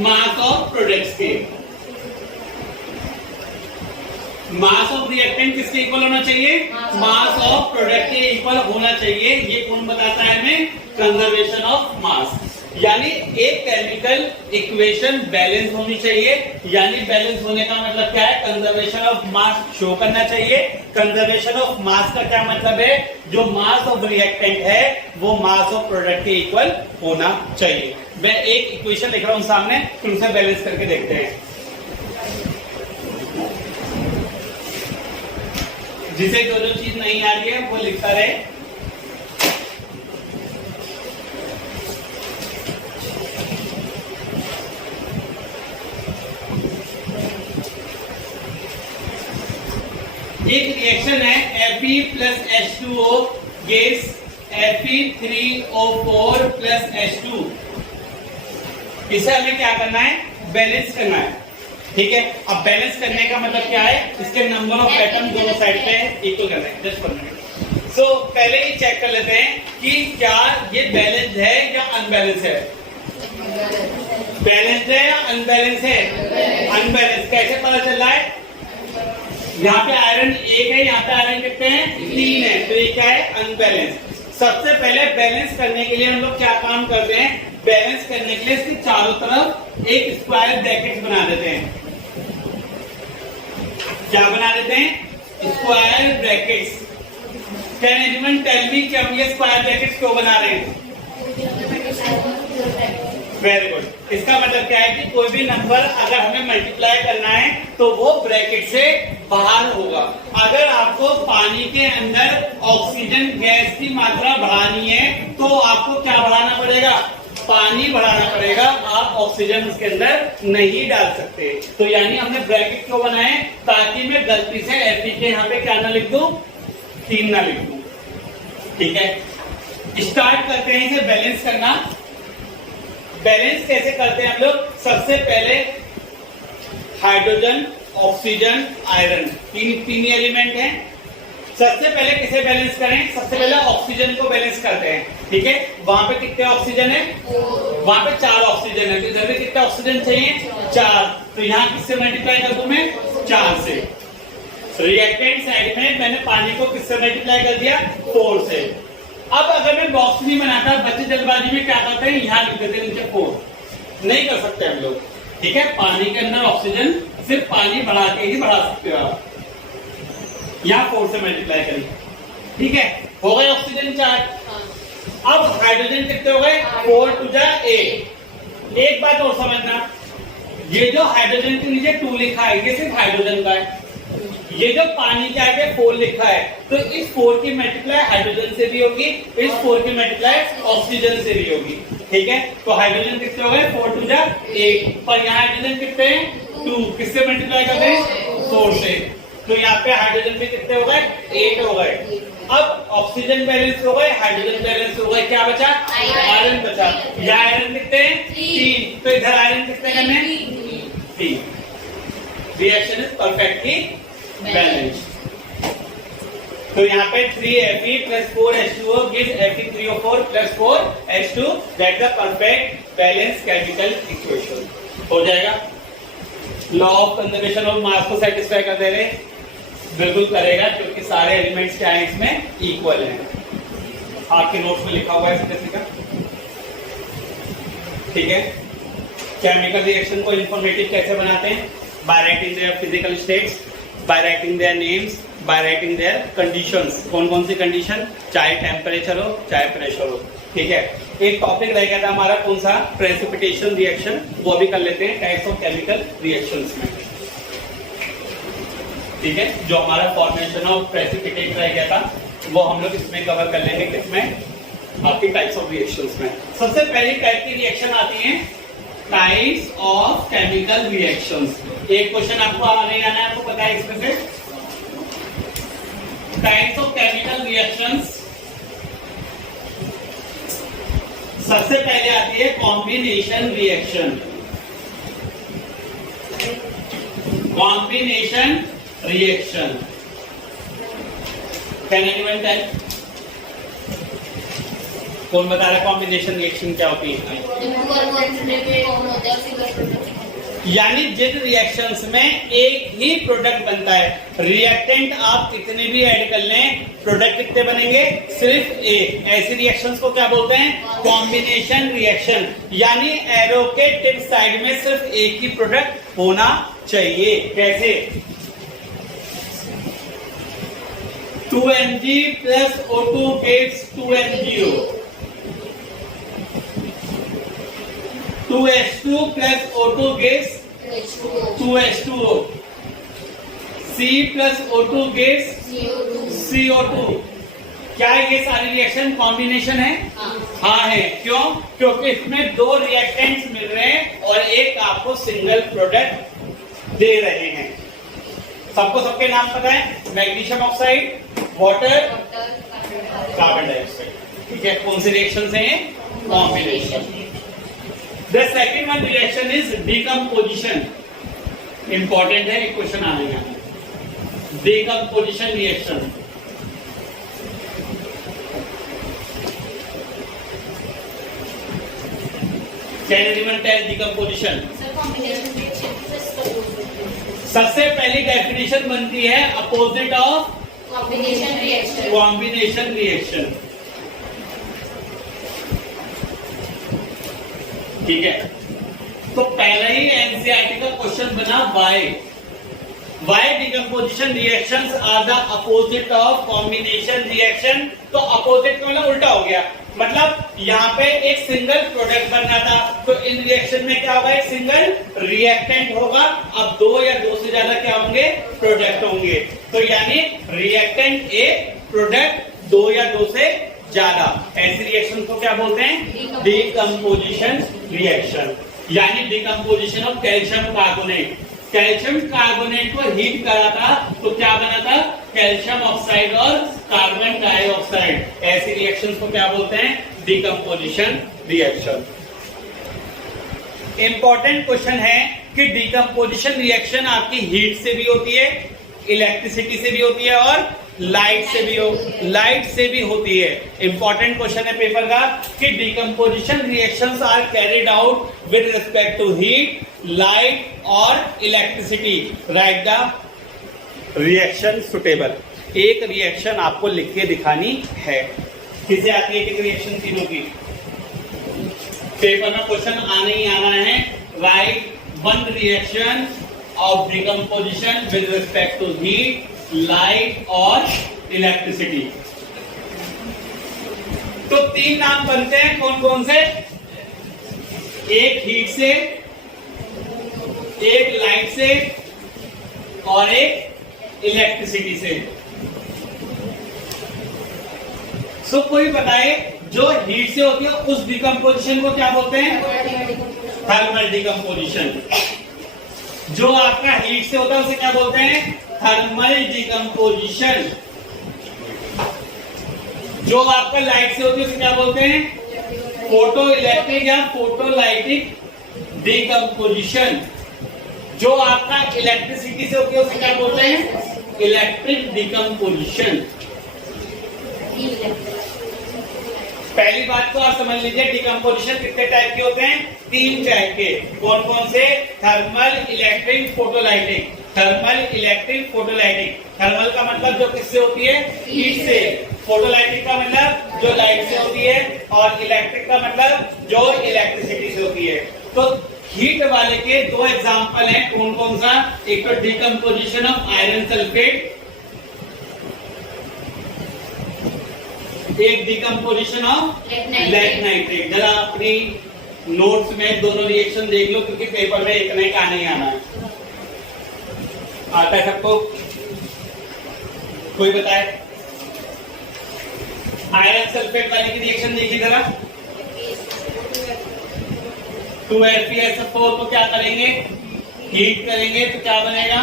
मास ऑफ प्रोडक्ट्स के। मास ऑफ रिएक्टेंट किसके इक्वल होना चाहिए? मास ऑफ प्रोडक्ट के इक्वल होना चाहिए। ये कौन बताता है हमें? Conservation of mass. यानी एक केमिकल इक्वेशन बैलेंस होनी चाहिए। यानी बैलेंस होने का मतलब क्या है? कंजर्वेशन ऑफ मास शो करना चाहिए। कंजर्वेशन ऑफ मास का क्या मतलब है? जो मास ऑफ रिएक्टेंट है वो मास ऑफ प्रोडक्ट के इक्वल होना चाहिए। मैं एक इक्वेशन लिख रहा हूं सामने, फिर उसे बैलेंस करके देखते हैं। जिसे जो जो चीज नहीं आ रही है वो लिखता रहे। एक रिएक्शन है Fe plus H2O gas Fe3O4 plus H2। इसे हमें क्या करना है? बैलेंस करना है। ठीक है, अब बैलेंस करने का मतलब क्या है? इसके नंबर ऑफ एटम दोनों साइड पे इक्वल करना है। Just 1 minute. सो पहले ही चेक कर लेते हैं कि क्या ये बैलेंस है या अनबैलेंस है। बैलेंस है या अनबैलेंस है? अनबैलेंस। कैसे पता चल रहा है? यहाँ पे आयरन 1 है, यहाँ पे आयरन कितने हैं? 3 है, तो ये क्या है? अनबैलेंस। सबसे पहले बैलेंस करने के लिए हम लोग क्या काम करते हैं? बैलेंस करने के लिए इसके चारों तरफ एक स्क्वायर ब्रैकेट बना देते हैं। क्या बना देते हैं? Square brackets. Can anyone tell me कि हम ये स्क्वायर ब्रैकेट्स क्यों बना रहे हैं? Very good. इसका मतलब क्या है कि कोई भी नंबर अगर हमें मल्टीप्लाई करना है तो वो ब्रैकेट से बाहर होगा। अगर आपको पानी के अंदर ऑक्सीजन गैस की मात्रा बढ़ानी है तो आपको क्या बढ़ाना पड़ेगा? पानी बढ़ाना पड़ेगा। आप ऑक्सीजन उसके अंदर नहीं डाल सकते। तो यानी हमने ब्रैकेट क्यों बनाए? ताकि मैं गलती से Fe के यहाँ पे क्या ना लिख दूं? 3 ना लिख दूं। ठीक है, स्टार्ट करते हैं इसे बैलेंस करना। बैलेंस कैसे करते हैं हम लोग? सबसे पहले हाइड्रोजन, ऑक्सीजन, आयरन, तीन एलिमेंट हैं। सबसे पहले किसे बैलेंस करें? सबसे पहले ऑक्सीजन को बैलेंस करते हैं। ठीक है, वहां पे कितने ऑक्सीजन है? वहां पे 4 ऑक्सीजन है। तो इधर भी कितने ऑक्सीजन चाहिए? 4। तो यहाँ किससे मल्टीप्लाई कर दूं मैं? 4 से। रिएक्टेंट साइड में मैंने पानी को किससे मल्टीप्लाई कर दिया? 4 से। अब अगर मैं बॉक्स नहीं बनाता, बच्चे जल्दबाजी में क्या करते हैं? यहाँ लिख देते हैं नीचे 4। नहीं कर सकते हम लोग। ठीक है, पानी के अंदर ऑक्सीजन सिर्फ पानी बढ़ा के ही बढ़ा सकते हो आप। यहाँ 4 से मल्टीप्लाई करिए। ठीक है, हो गए ऑक्सीजन 4। अब हाइड्रोजन कितने हो गए? 4 2 8। एक बात और समझना, ये जो हाइड्रोजन के नीचे 2 लिखा है ये सिर्फ हाइड्रोजन का है। ये जो पानी के आगे 4 लिखा है तो इस 4 की मल्टीप्लाई हाइड्रोजन से भी होगी, इस 4 की मल्टीप्लाई ऑक्सीजन से भी होगी। ठीक है, तो हाइड्रोजन कितने हो गए? 4 2 8। पर यहाँ हाइड्रोजन कितने हैं? 2। किससे मल्टीप्लाई कर दें? 4 से। तो यहाँ पे हाइड्रोजन भी कितने हो गए? 8 हो गए। अब ऑक्सीजन बैलेंस हो गए, हाइड्रोजन बैलेंस हो गए, क्या बचा? आयरन बचा। यहाँ आयरन कितने हैं? 3। तो इधर आयरन कितने करने हैं? 3। Reaction is perfectly balance. तो यहाँ पे 3Fe plus 4H2O gives Fe3O4 plus 4H2। That's the perfect balanced chemical equation। हो जाएगा। Law of conservation of mass को सेटिस्फाई कर दे रहे? बिल्कुल करेगा, क्योंकि सारे एलिमेंट्स क्या है इसमें? इक्वल हैं। आपके नोट्स में लिखा हुआ है किसी का। ठीक है, केमिकल रिएक्शन को इंफॉर्मेटिव कैसे बनाते हैं? By writing their physical states, by writing their names, by writing their conditions. कौन कौन सी कंडीशन? चाहे टेम्परेचर हो चाहे प्रेशर हो। ठीक है, एक टॉपिक रह गया था हमारा कौन सा, प्रेसिपिटेशन रिएक्शन, वो भी कर लेते हैं टाइप्स ऑफ केमिकल रिएक्शंस में। ठीक है, जो हमारा फॉर्मेशन ऑफ प्रेसिपिटेट रह गया था वो हम लोग इसमें कवर कर लेंगे, किसमें, आपकी टाइप्स ऑफ रिएक्शंस में। सबसे पहली टाइप की रिएक्शन आती है टाइप्स ऑफ केमिकल रिएक्शंस। एक क्वेश्चन आपको आने आना है, आपको पता है इसमें से टाइप्स ऑफ केमिकल रिएक्शंस। सबसे पहले आती है combination reaction. Combination reaction, can anyone tell? कौन बता रहा है कॉम्बिनेशन रिएक्शन क्या होती है? यानी जिन रिएक्शंस में एक ही प्रोडक्ट बनता है, रिएक्टेंट आप कितने भी ऐड कर लें, प्रोडक्ट कितने बनेंगे, सिर्फ एक। ऐसी रिएक्शंस को क्या बोलते हैं, कॉम्बिनेशन रिएक्शन। यानी एरो के टिप साइड में सिर्फ एक ही प्रोडक्ट होना चाहिए। कैसे, 2Mg plus O2 gives 2MgO, 2H2 plus O2 gives 2H2O, C plus O2 gives CO2। क्या ये सारी रिएक्शन कॉम्बिनेशन है? हाँ है। क्यों? क्योंकि इसमें दो रिएक्टेंट्स मिल रहे हैं और एक आपको सिंगल प्रोडक्ट दे रहे हैं। सबको सबके नाम पता है, magnesium oxide, water, carbon dioxide. ठीक है, कौन सी रिएक्शन है? Combination. The second one reaction is decomposition. Important है, एक क्वेश्चन आने का, decomposition reaction. Can anyone tell decomposition? सबसे पहली डेफिनेशन बनती है opposite of combination reaction. Combination reaction. ठीक है, तो पहला ही एनसीईआरटी का क्वेश्चन बना why decomposition reactions are the opposite of combination reaction. तो अपोजिट का मतलब उल्टा हो गया, मतलब यहाँ पे एक सिंगल प्रोडक्ट बनना था, तो इन रिएक्शन में क्या होगा, एक सिंगल रिएक्टेंट होगा। अब दो या दो से ज्यादा क्या होंगे, प्रोडक्ट होंगे। तो यानी रिएक्टेंट एक, प्रोडक्ट दो या दो से ज्यादा। ऐसी रिएक्शन को क्या बोलते हैं, डिकम्पोजिशन रिएक्शन। यानी decomposition of calcium carbonate. Calcium carbonate को हीट करा था तो क्या बना था, कैल्शियम ऑक्साइड और कार्बन डाइऑक्साइड। ऐसी रिएक्शंस को क्या बोलते हैं, डिकम्पोजिशन रिएक्शन। इंपॉर्टेंट क्वेश्चन है कि डिकम्पोजिशन रिएक्शन आपकी हीट से भी होती है, इलेक्ट्रिसिटी से भी होती है और लाइट से भी होती है। इंपॉर्टेंट क्वेश्चन है पेपर का कि decomposition reactions are carried out with respect to heat, light और electricity. Write the reaction suitable. एक रिएक्शन आपको लिख के दिखानी है। किसे आती है एक रिएक्शन तीनों की? पेपर में क्वेश्चन आने ही आना है। Right one reaction of decomposition with respect to heat, light और इलेक्ट्रिसिटी। तो तीन नाम बनते हैं, कौन कौन से? एक हीट से, एक लाइट से और एक इलेक्ट्रिसिटी से। सो कोई बताए जो हीट से होती है उस डिकम्पोजिशन को क्या बोलते हैं? Thermal decomposition. जो आपका हीट से होता है उसे क्या बोलते हैं? Thermal decomposition. जो आपका लाइट से होती है उसे क्या बोलते हैं? फोटो इलेक्ट्रिक या फोटोलाइटिक डिकम्पोजिशन। जो आपका इलेक्ट्रिसिटी से होती है उसे क्या बोलते हैं? Electric decomposition. पहली बात तो आप समझ लीजिए, डिकम्पोजिशन कितने टाइप के होते हैं? तीन टाइप के। कौन कौन से? Thermal, electric, photolytic. Thermal, electric, photolytic. Thermal का मतलब जो किससे होती है? हीट से। फोटोलाइटिक का मतलब जो लाइट से होती है और इलेक्ट्रिक का मतलब जो इलेक्ट्रिसिटी से होती है। तो हीट वाले के दो एग्जांपल हैं, कौन कौन सा? एक तो डिकम्पोजिशन ऑफ आयरन सल्फेट, एक decomposition of Lead lead nitrate. जरा अपनी नोट्स में दोनों रिएक्शन देख लो, क्योंकि पेपर में इतना ही आना ही आना है। आता है सबको? कोई बताए? आयरन सल्फेट वाले की रिएक्शन देखिए जरा। 2Fe4 को क्या करेंगे? हीट करेंगे तो क्या बनेगा?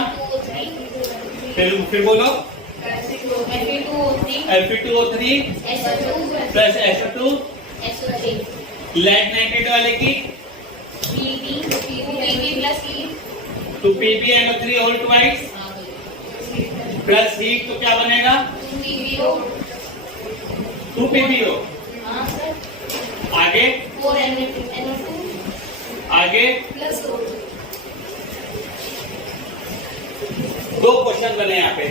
फिर बोलो। Fe2O3 plus SO2 lead nitrate वाले की 2PbNO3 whole twice plus heat तो क्या बनेगा? 2PbO। आगे आगे दो क्वेश्चन बने यहाँ पे।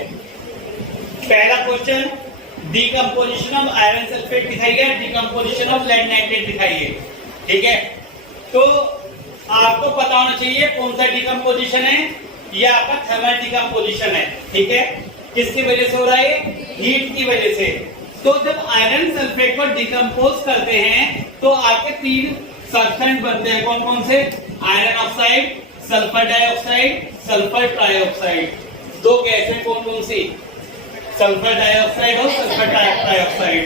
पहला question decomposition of iron sulphate दिखाइए, डिकम्पोजिशन ऑफ लेड नाइट्रेट दिखाइए। ठीक है, तो आपको पता होना चाहिए कौन सा डिकम्पोजिशन है। ये आपका थर्मल डिकम्पोजिशन है। ठीक है, किसकी वजह से हो रहा है? हीट की वजह से। तो जब आयरन सल्फेट को डिकम्पोज करते हैं तो आपके तीन सब्सटेंस बनते हैं। कौन कौन से? Iron oxide, sulphur dioxide, sulphur trioxide. दो गैस है कौन कौन सी? सल्फर डाइऑक्साइड और सल्फर ट्राइऑक्साइड।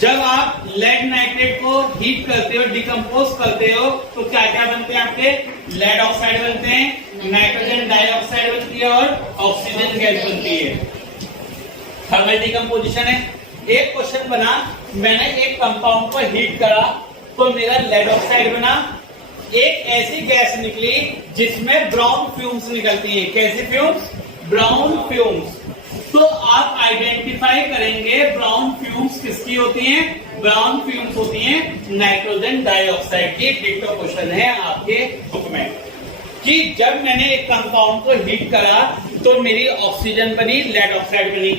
जब आप लेड नाइट्रेट को हीट करते हो, डिकम्पोज करते हो, तो क्या क्या बनते हैं आपके? लेड ऑक्साइड बनते हैं, नाइट्रोजन डाइऑक्साइड बनती है और ऑक्सीजन गैस बनती है। थर्मल डिकम्पोजिशन है। एक क्वेश्चन बना, मैंने एक कंपाउंड को हीट करा तो मेरा लेड ऑक्साइड बना। एक ऐसी गैस निकली जिसमें ब्राउन फ्यूम्स निकलती है। कैसी फ्यूम्स? Brown fumes. तो आप आइडेंटिफाई करेंगे ब्राउन फ्यूम्स किसकी होती हैं? ब्राउन फ्यूम्स होती हैं नाइट्रोजन डाइऑक्साइड की। डिक्टो क्वेश्चन है आपके बुक में कि जब मैंने एक कंपाउंड को हीट करा तो मेरी ऑक्सीजन बनी, लेड ऑक्साइड बनी।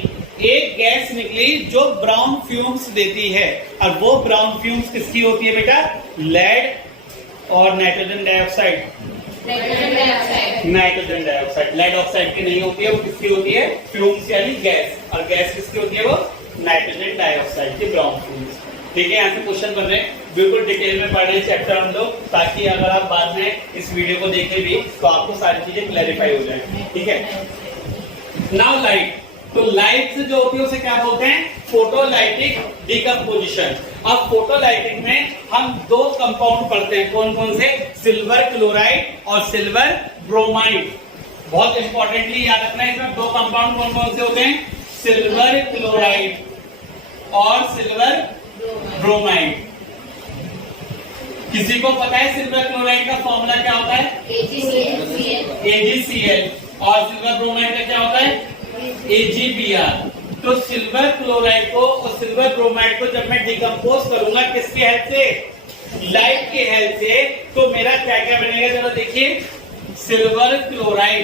एक गैस निकली जो ब्राउन फ्यूम्स देती है, और वो ब्राउन फ्यूम्स किसकी होती है बेटा? लेड और nitrogen dioxide. Nitrogen dioxide lead oxide की नहीं होती है, वो किसकी होती है? फ्यूम्स यानी गैस। और गैस किसकी होती है? वो नाइट्रोजन डाइऑक्साइड की ब्राउन फ्यूम्स। ठीक है, यहाँ से क्वेश्चन बन रहे हैं, बिल्कुल डिटेल में पढ़ रहे हैं चैप्टर हम लोग, ताकि अगर आप बाद में इस वीडियो को देखें भी तो आपको सारी चीजें क्लैरिफाई हो जाए। ठीक है, नाउ लाइट। तो लाइट से जो होती है उसे क्या बोलते हैं? Photolytic decomposition. अब फोटोलाइटिक में हम दो कंपाउंड पढ़ते हैं। कौन कौन से? सिल्वर क्लोराइड और सिल्वर ब्रोमाइड। बहुत इंपॉर्टेंटली याद रखना है, इसमें दो कंपाउंड कौन कौन से होते हैं? सिल्वर क्लोराइड और सिल्वर ब्रोमाइड। किसी को पता है सिल्वर क्लोराइड का फॉर्मूला क्या होता है? AgCl। और सिल्वर ब्रोमाइड का क्या होता है? AgBr। तो सिल्वर क्लोराइड को और सिल्वर ब्रोमाइड को जब मैं डिकम्पोज करूंगा किसकी हेल्प से? लाइट की हेल्प से, तो मेरा क्या क्या बनेगा जरा देखिए। सिल्वर क्लोराइड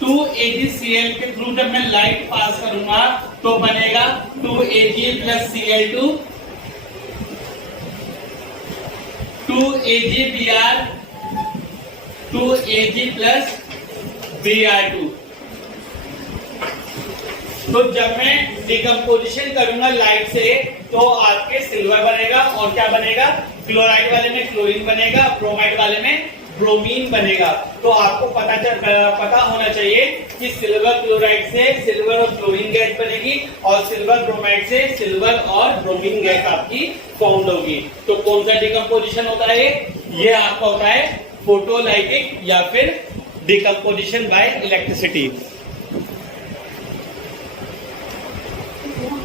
2AgCl के थ्रू जब मैं लाइट पास करूंगा तो बनेगा 2Ag plus Cl2, 2AgBr, 2Ag plus Br2। तो जब मैं डिकम्पोजिशन करूंगा लाइट से तो आपके सिल्वर बनेगा और क्या बनेगा? क्लोराइड वाले में क्लोरीन बनेगा, ब्रोमाइड वाले में ब्रोमीन बनेगा। तो आपको पता होना चाहिए कि सिल्वर क्लोराइड से सिल्वर और क्लोरीन गैस बनेगी और सिल्वर ब्रोमाइड से सिल्वर और ब्रोमीन गैस आपकी फॉर्म होगी। तो कौन सा डिकम्पोजिशन होता है? ये आपका होता है फोटोलाइटिक या फिर decomposition bye electricity.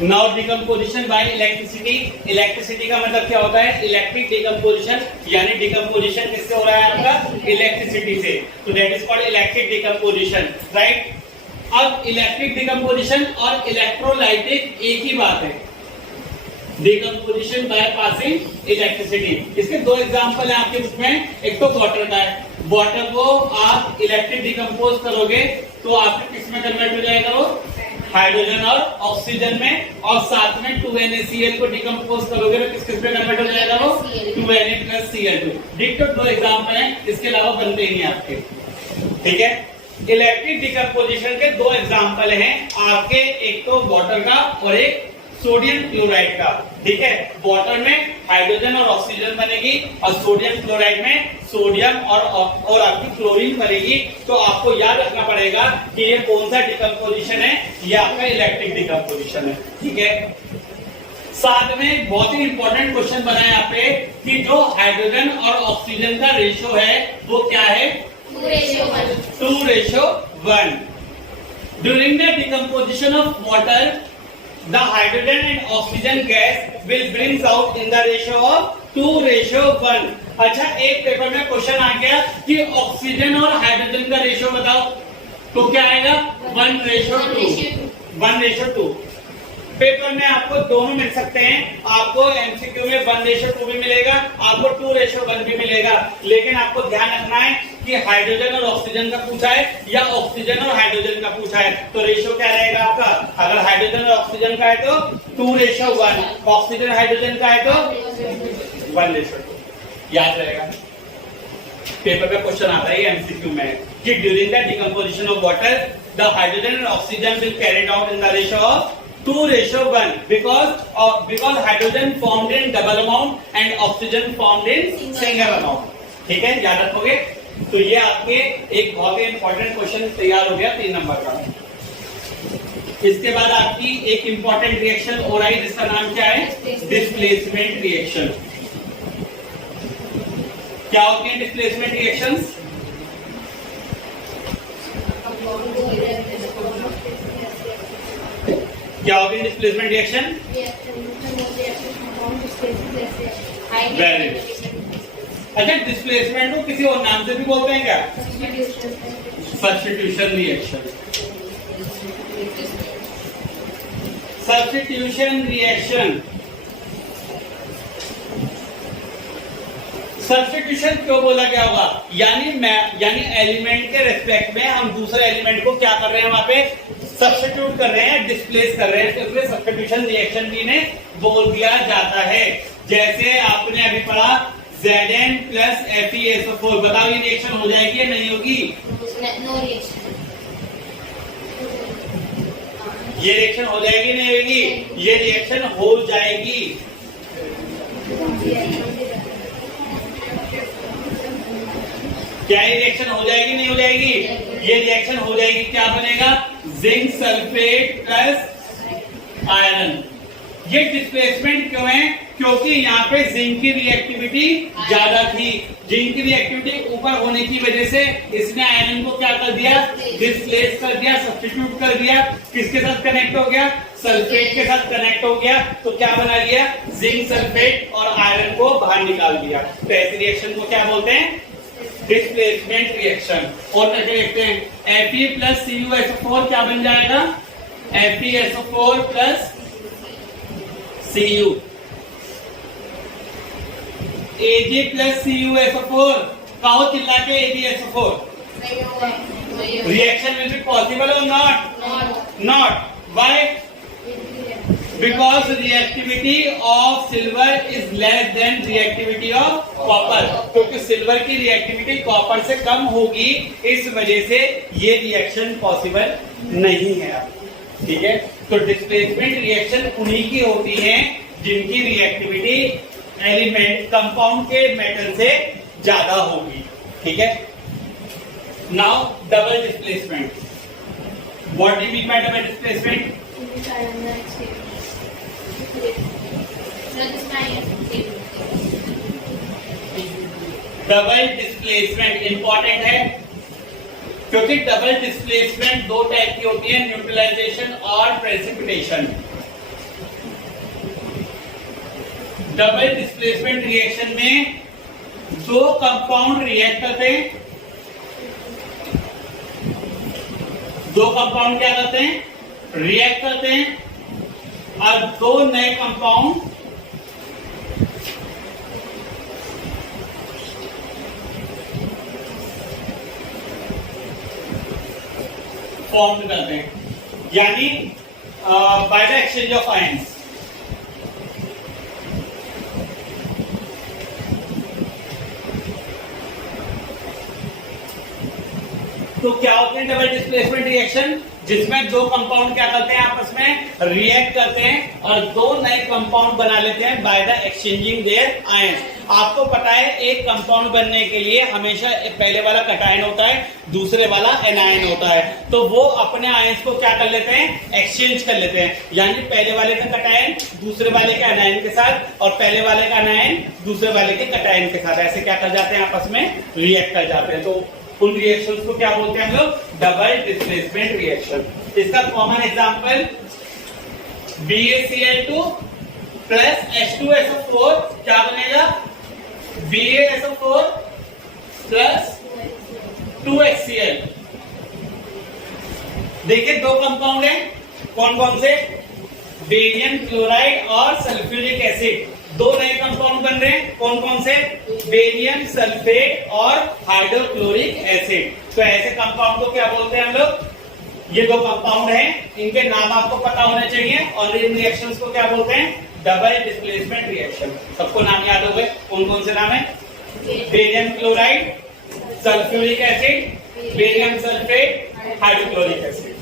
Now decomposition bye electricity. Electricity का मतलब क्या होता है? इलेक्ट्रिक डिकम्पोजिशन, यानी डिकम्पोजिशन किससे हो रहा है आपका? इलेक्ट्रिसिटी से। तो that is called electric decomposition, right. अब इलेक्ट्रिक डिकम्पोजिशन और इलेक्ट्रोलाइटिक एक ही बात है। डिकम्पोजिशन बाय पासिंग इलेक्ट्रिसिटी, इसके दो एग्जांपल है आपके बुक में। एक तो वाटर का है। वाटर को आप इलेक्ट्रिक डिकम्पोज करोगे तो आपके किस में कन्वर्ट हो जाएगा? वो हाइड्रोजन और ऑक्सीजन में। और साथ में 2NaCl को डिकम्पोज करोगे तो किस में कन्वर्ट हो जाएगा? वो 2Na प्लस Cl2। डिक्टो दो एग्जांपल हैं, इसके अलावा बनते ही नहीं आपके। ठीक है, इलेक्ट्रिक डिकम्पोजिशन के दो एग्जांपल हैं आपके, एक तो वाटर का और एक सोडियम क्लोराइड का, ठीक है। वाटर में हाइड्रोजन और ऑक्सीजन बनेगी और सोडियम क्लोराइड में सोडियम और आपकी क्लोरीन बनेगी। तो आपको याद रखना पड़ेगा कि ये कौन सा डिकम्पोजिशन है, ये आपका इलेक्ट्रिक डिकम्पोजिशन है, ठीक है। साथ में बहुत ही इंपॉर्टेंट क्वेश्चन बना है यहाँ पे कि जो हाइड्रोजन और ऑक्सीजन का रेशो है वो क्या है, 2:1. During the decomposition of water, the hydrogen and oxygen gas will brings out in the ratio of 2:1. अच्छा, एक पेपर में क्वेश्चन आ गया कि ऑक्सीजन और हाइड्रोजन का रेशियो बताओ, तो क्या आएगा 1:2. पेपर में आपको दोनों मिल सकते हैं, आपको एमसीक्यू में 1:2 भी मिलेगा, आपको 2:1 भी मिलेगा। लेकिन आपको ध्यान रखना है कि हाइड्रोजन और ऑक्सीजन का पूछा है या ऑक्सीजन और हाइड्रोजन का पूछा है, तो रेशियो क्या रहेगा आपका। अगर हाइड्रोजन और ऑक्सीजन का है तो 2:1, ऑक्सीजन हाइड्रोजन का है तो 1:2, याद रहेगा। पेपर में क्वेश्चन आता है एमसीक्यू में कि during the decomposition of water the hydrogen and oxygen will carried out in the ratio of 2:1 because hydrogen formed in double amount and oxygen formed in single amount, ठीक है, याद रखोगे। तो ये आपके एक बहुत ही इंपॉर्टेंट क्वेश्चन तैयार हो गया 3 नंबर का। इसके बाद आपकी एक इंपॉर्टेंट रिएक्शन और आई जिसका नाम क्या है, डिस्प्लेसमेंट रिएक्शन। क्या होती है डिस्प्लेसमेंट रिएक्शंस, क्या होती है डिस्प्लेसमेंट रिएक्शन, वेरी गुड। अच्छा, डिस्प्लेसमेंट को किसी और नाम से भी बोलते हैं क्या, substitution reaction. Substitution reaction, substitution क्यों बोला गया होगा, यानी एलिमेंट के रेस्पेक्ट में हम दूसरे एलिमेंट को क्या कर रहे हैं, वहां पे सब्स्टिट्यूट कर रहे हैं, डिस्प्लेस कर रहे हैं, तो इसलिए सब्स्टिट्यूशन रिएक्शन भी ने बोल दिया जाता है। जैसे आपने अभी पढ़ा Zn प्लस FeSO4, बताओ ये रिएक्शन हो जाएगी या नहीं होगी, ये रिएक्शन हो जाएगी नहीं होगी, ये रिएक्शन हो जाएगी। क्या ये रिएक्शन हो जाएगी नहीं हो जाएगी, ये रिएक्शन हो जाएगी। क्या बनेगा, जिंक सल्फेट प्लस आयरन। ये डिस्प्लेसमेंट क्यों है, क्योंकि यहाँ पे जिंक की रिएक्टिविटी ज्यादा थी, जिंक की रिएक्टिविटी ऊपर होने की वजह से इसने आयरन को क्या कर दिया, डिस्प्लेस कर दिया, सब्स्टिट्यूट कर दिया। किसके साथ कनेक्ट हो गया, सल्फेट के साथ कनेक्ट हो गया, तो क्या बना दिया, जिंक सल्फेट और आयरन को बाहर निकाल दिया। तो ऐसी रिएक्शन को क्या बोलते हैं, डिस्प्लेसमेंट रिएक्शन। और कैसे लिखते हैं, Fe प्लस CuSO4 क्या बन जाएगा, FeSO4 plus Cu। Ag plus CuSO4, कहो चिल्ला के AgSO4, reaction will be possible और not, why, because reactivity of silver is less than reactivity of copper, क्योंकि सिल्वर की रिएक्टिविटी कॉपर से कम होगी, इस वजह से ये रिएक्शन पॉसिबल नहीं है, ठीक है। तो डिस्प्लेसमेंट रिएक्शन उन्हीं की होती है जिनकी रिएक्टिविटी एलिमेंट कंपाउंड के मेटल से ज्यादा होगी, ठीक है। Now double displacement, what do you mean bye double displacement, double displacement important है क्योंकि डबल डिस्प्लेसमेंट 2 टाइप की होती है, न्यूट्रलाइजेशन और प्रेसिपिटेशन। डबल डिस्प्लेसमेंट रिएक्शन में 2 कंपाउंड रिएक्ट करते हैं, 2 कंपाउंड क्या करते हैं, रिएक्ट करते हैं और 2 नए कंपाउंड फॉर्म करते हैं, यानी by the exchange of ions. तो क्या होते हैं डबल डिस्प्लेसमेंट रिएक्शन, जिसमें दो कंपाउंड क्या करते हैं, आपस में रिएक्ट करते हैं और दो नए कंपाउंड बना लेते हैं by the exchanging their ion. आपको पता है एक कंपाउंड बनने के लिए हमेशा पहले वाला कटायन होता है, दूसरे वाला एनायन होता है। तो वो अपने आयंस को क्या कर लेते हैं, एक्सचेंज कर लेते हैं। यानी पहले वाले का कटायन दूसरे वाले के एनायन के साथ और पहले वाले का एनायन दूसरे वाले के कटायन के साथ ऐसे क्या कर जाते हैं, आपस में रिएक्ट कर जाते हैं। तो उन रिएक्शंस को क्या बोलते हैं हम लोग, डबल डिस्प्लेसमेंट रिएक्शन। इसका common example BaCl2 plus H2SO4 क्या बनेगा, BaSO4 प्लस 2HCl। देखिए दो कंपाउंड है, कौन कौन से, बेरियम क्लोराइड और सल्फ्यूरिक एसिड। दो नए कंपाउंड बन रहे हैं, कौन कौन से, बेरियम सल्फेट और हाइड्रोक्लोरिक एसिड। तो ऐसे कंपाउंड को क्या बोलते हैं हम लोग, ये दो कंपाउंड हैं, इनके नाम आपको पता होने चाहिए और इन रिएक्शंस को क्या बोलते हैं, डबल डिस्प्लेसमेंट रिएक्शन। सबको नाम याद हो गए, कौन कौन से नाम है, barium chloride, sulphuric acid, barium sulphate, hydrochloric acid.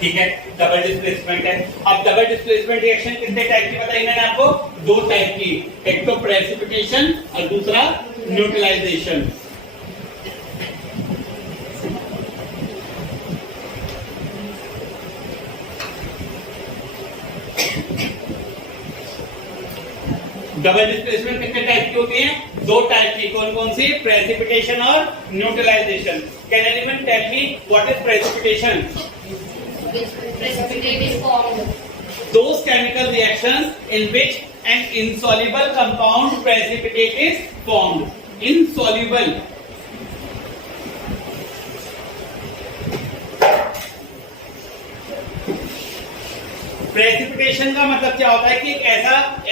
ठीक है, डबल डिस्प्लेसमेंट है। अब डबल डिस्प्लेसमेंट रिएक्शन कितने टाइप की बताई मैंने आपको, दो टाइप की, एक तो प्रेसिपिटेशन और दूसरा न्यूट्रलाइजेशन। डबल डिस्प्लेसमेंट कितने टाइप की होती है, दो टाइप की, कौन कौन सी, प्रेसिपिटेशन और neutralisation. Can anyone tell me what is precipitation? Precipitate is formed. Those chemical reactions in which an insoluble compound precipitate is formed. Insoluble. Precipitation का मतलब क्या होता है कि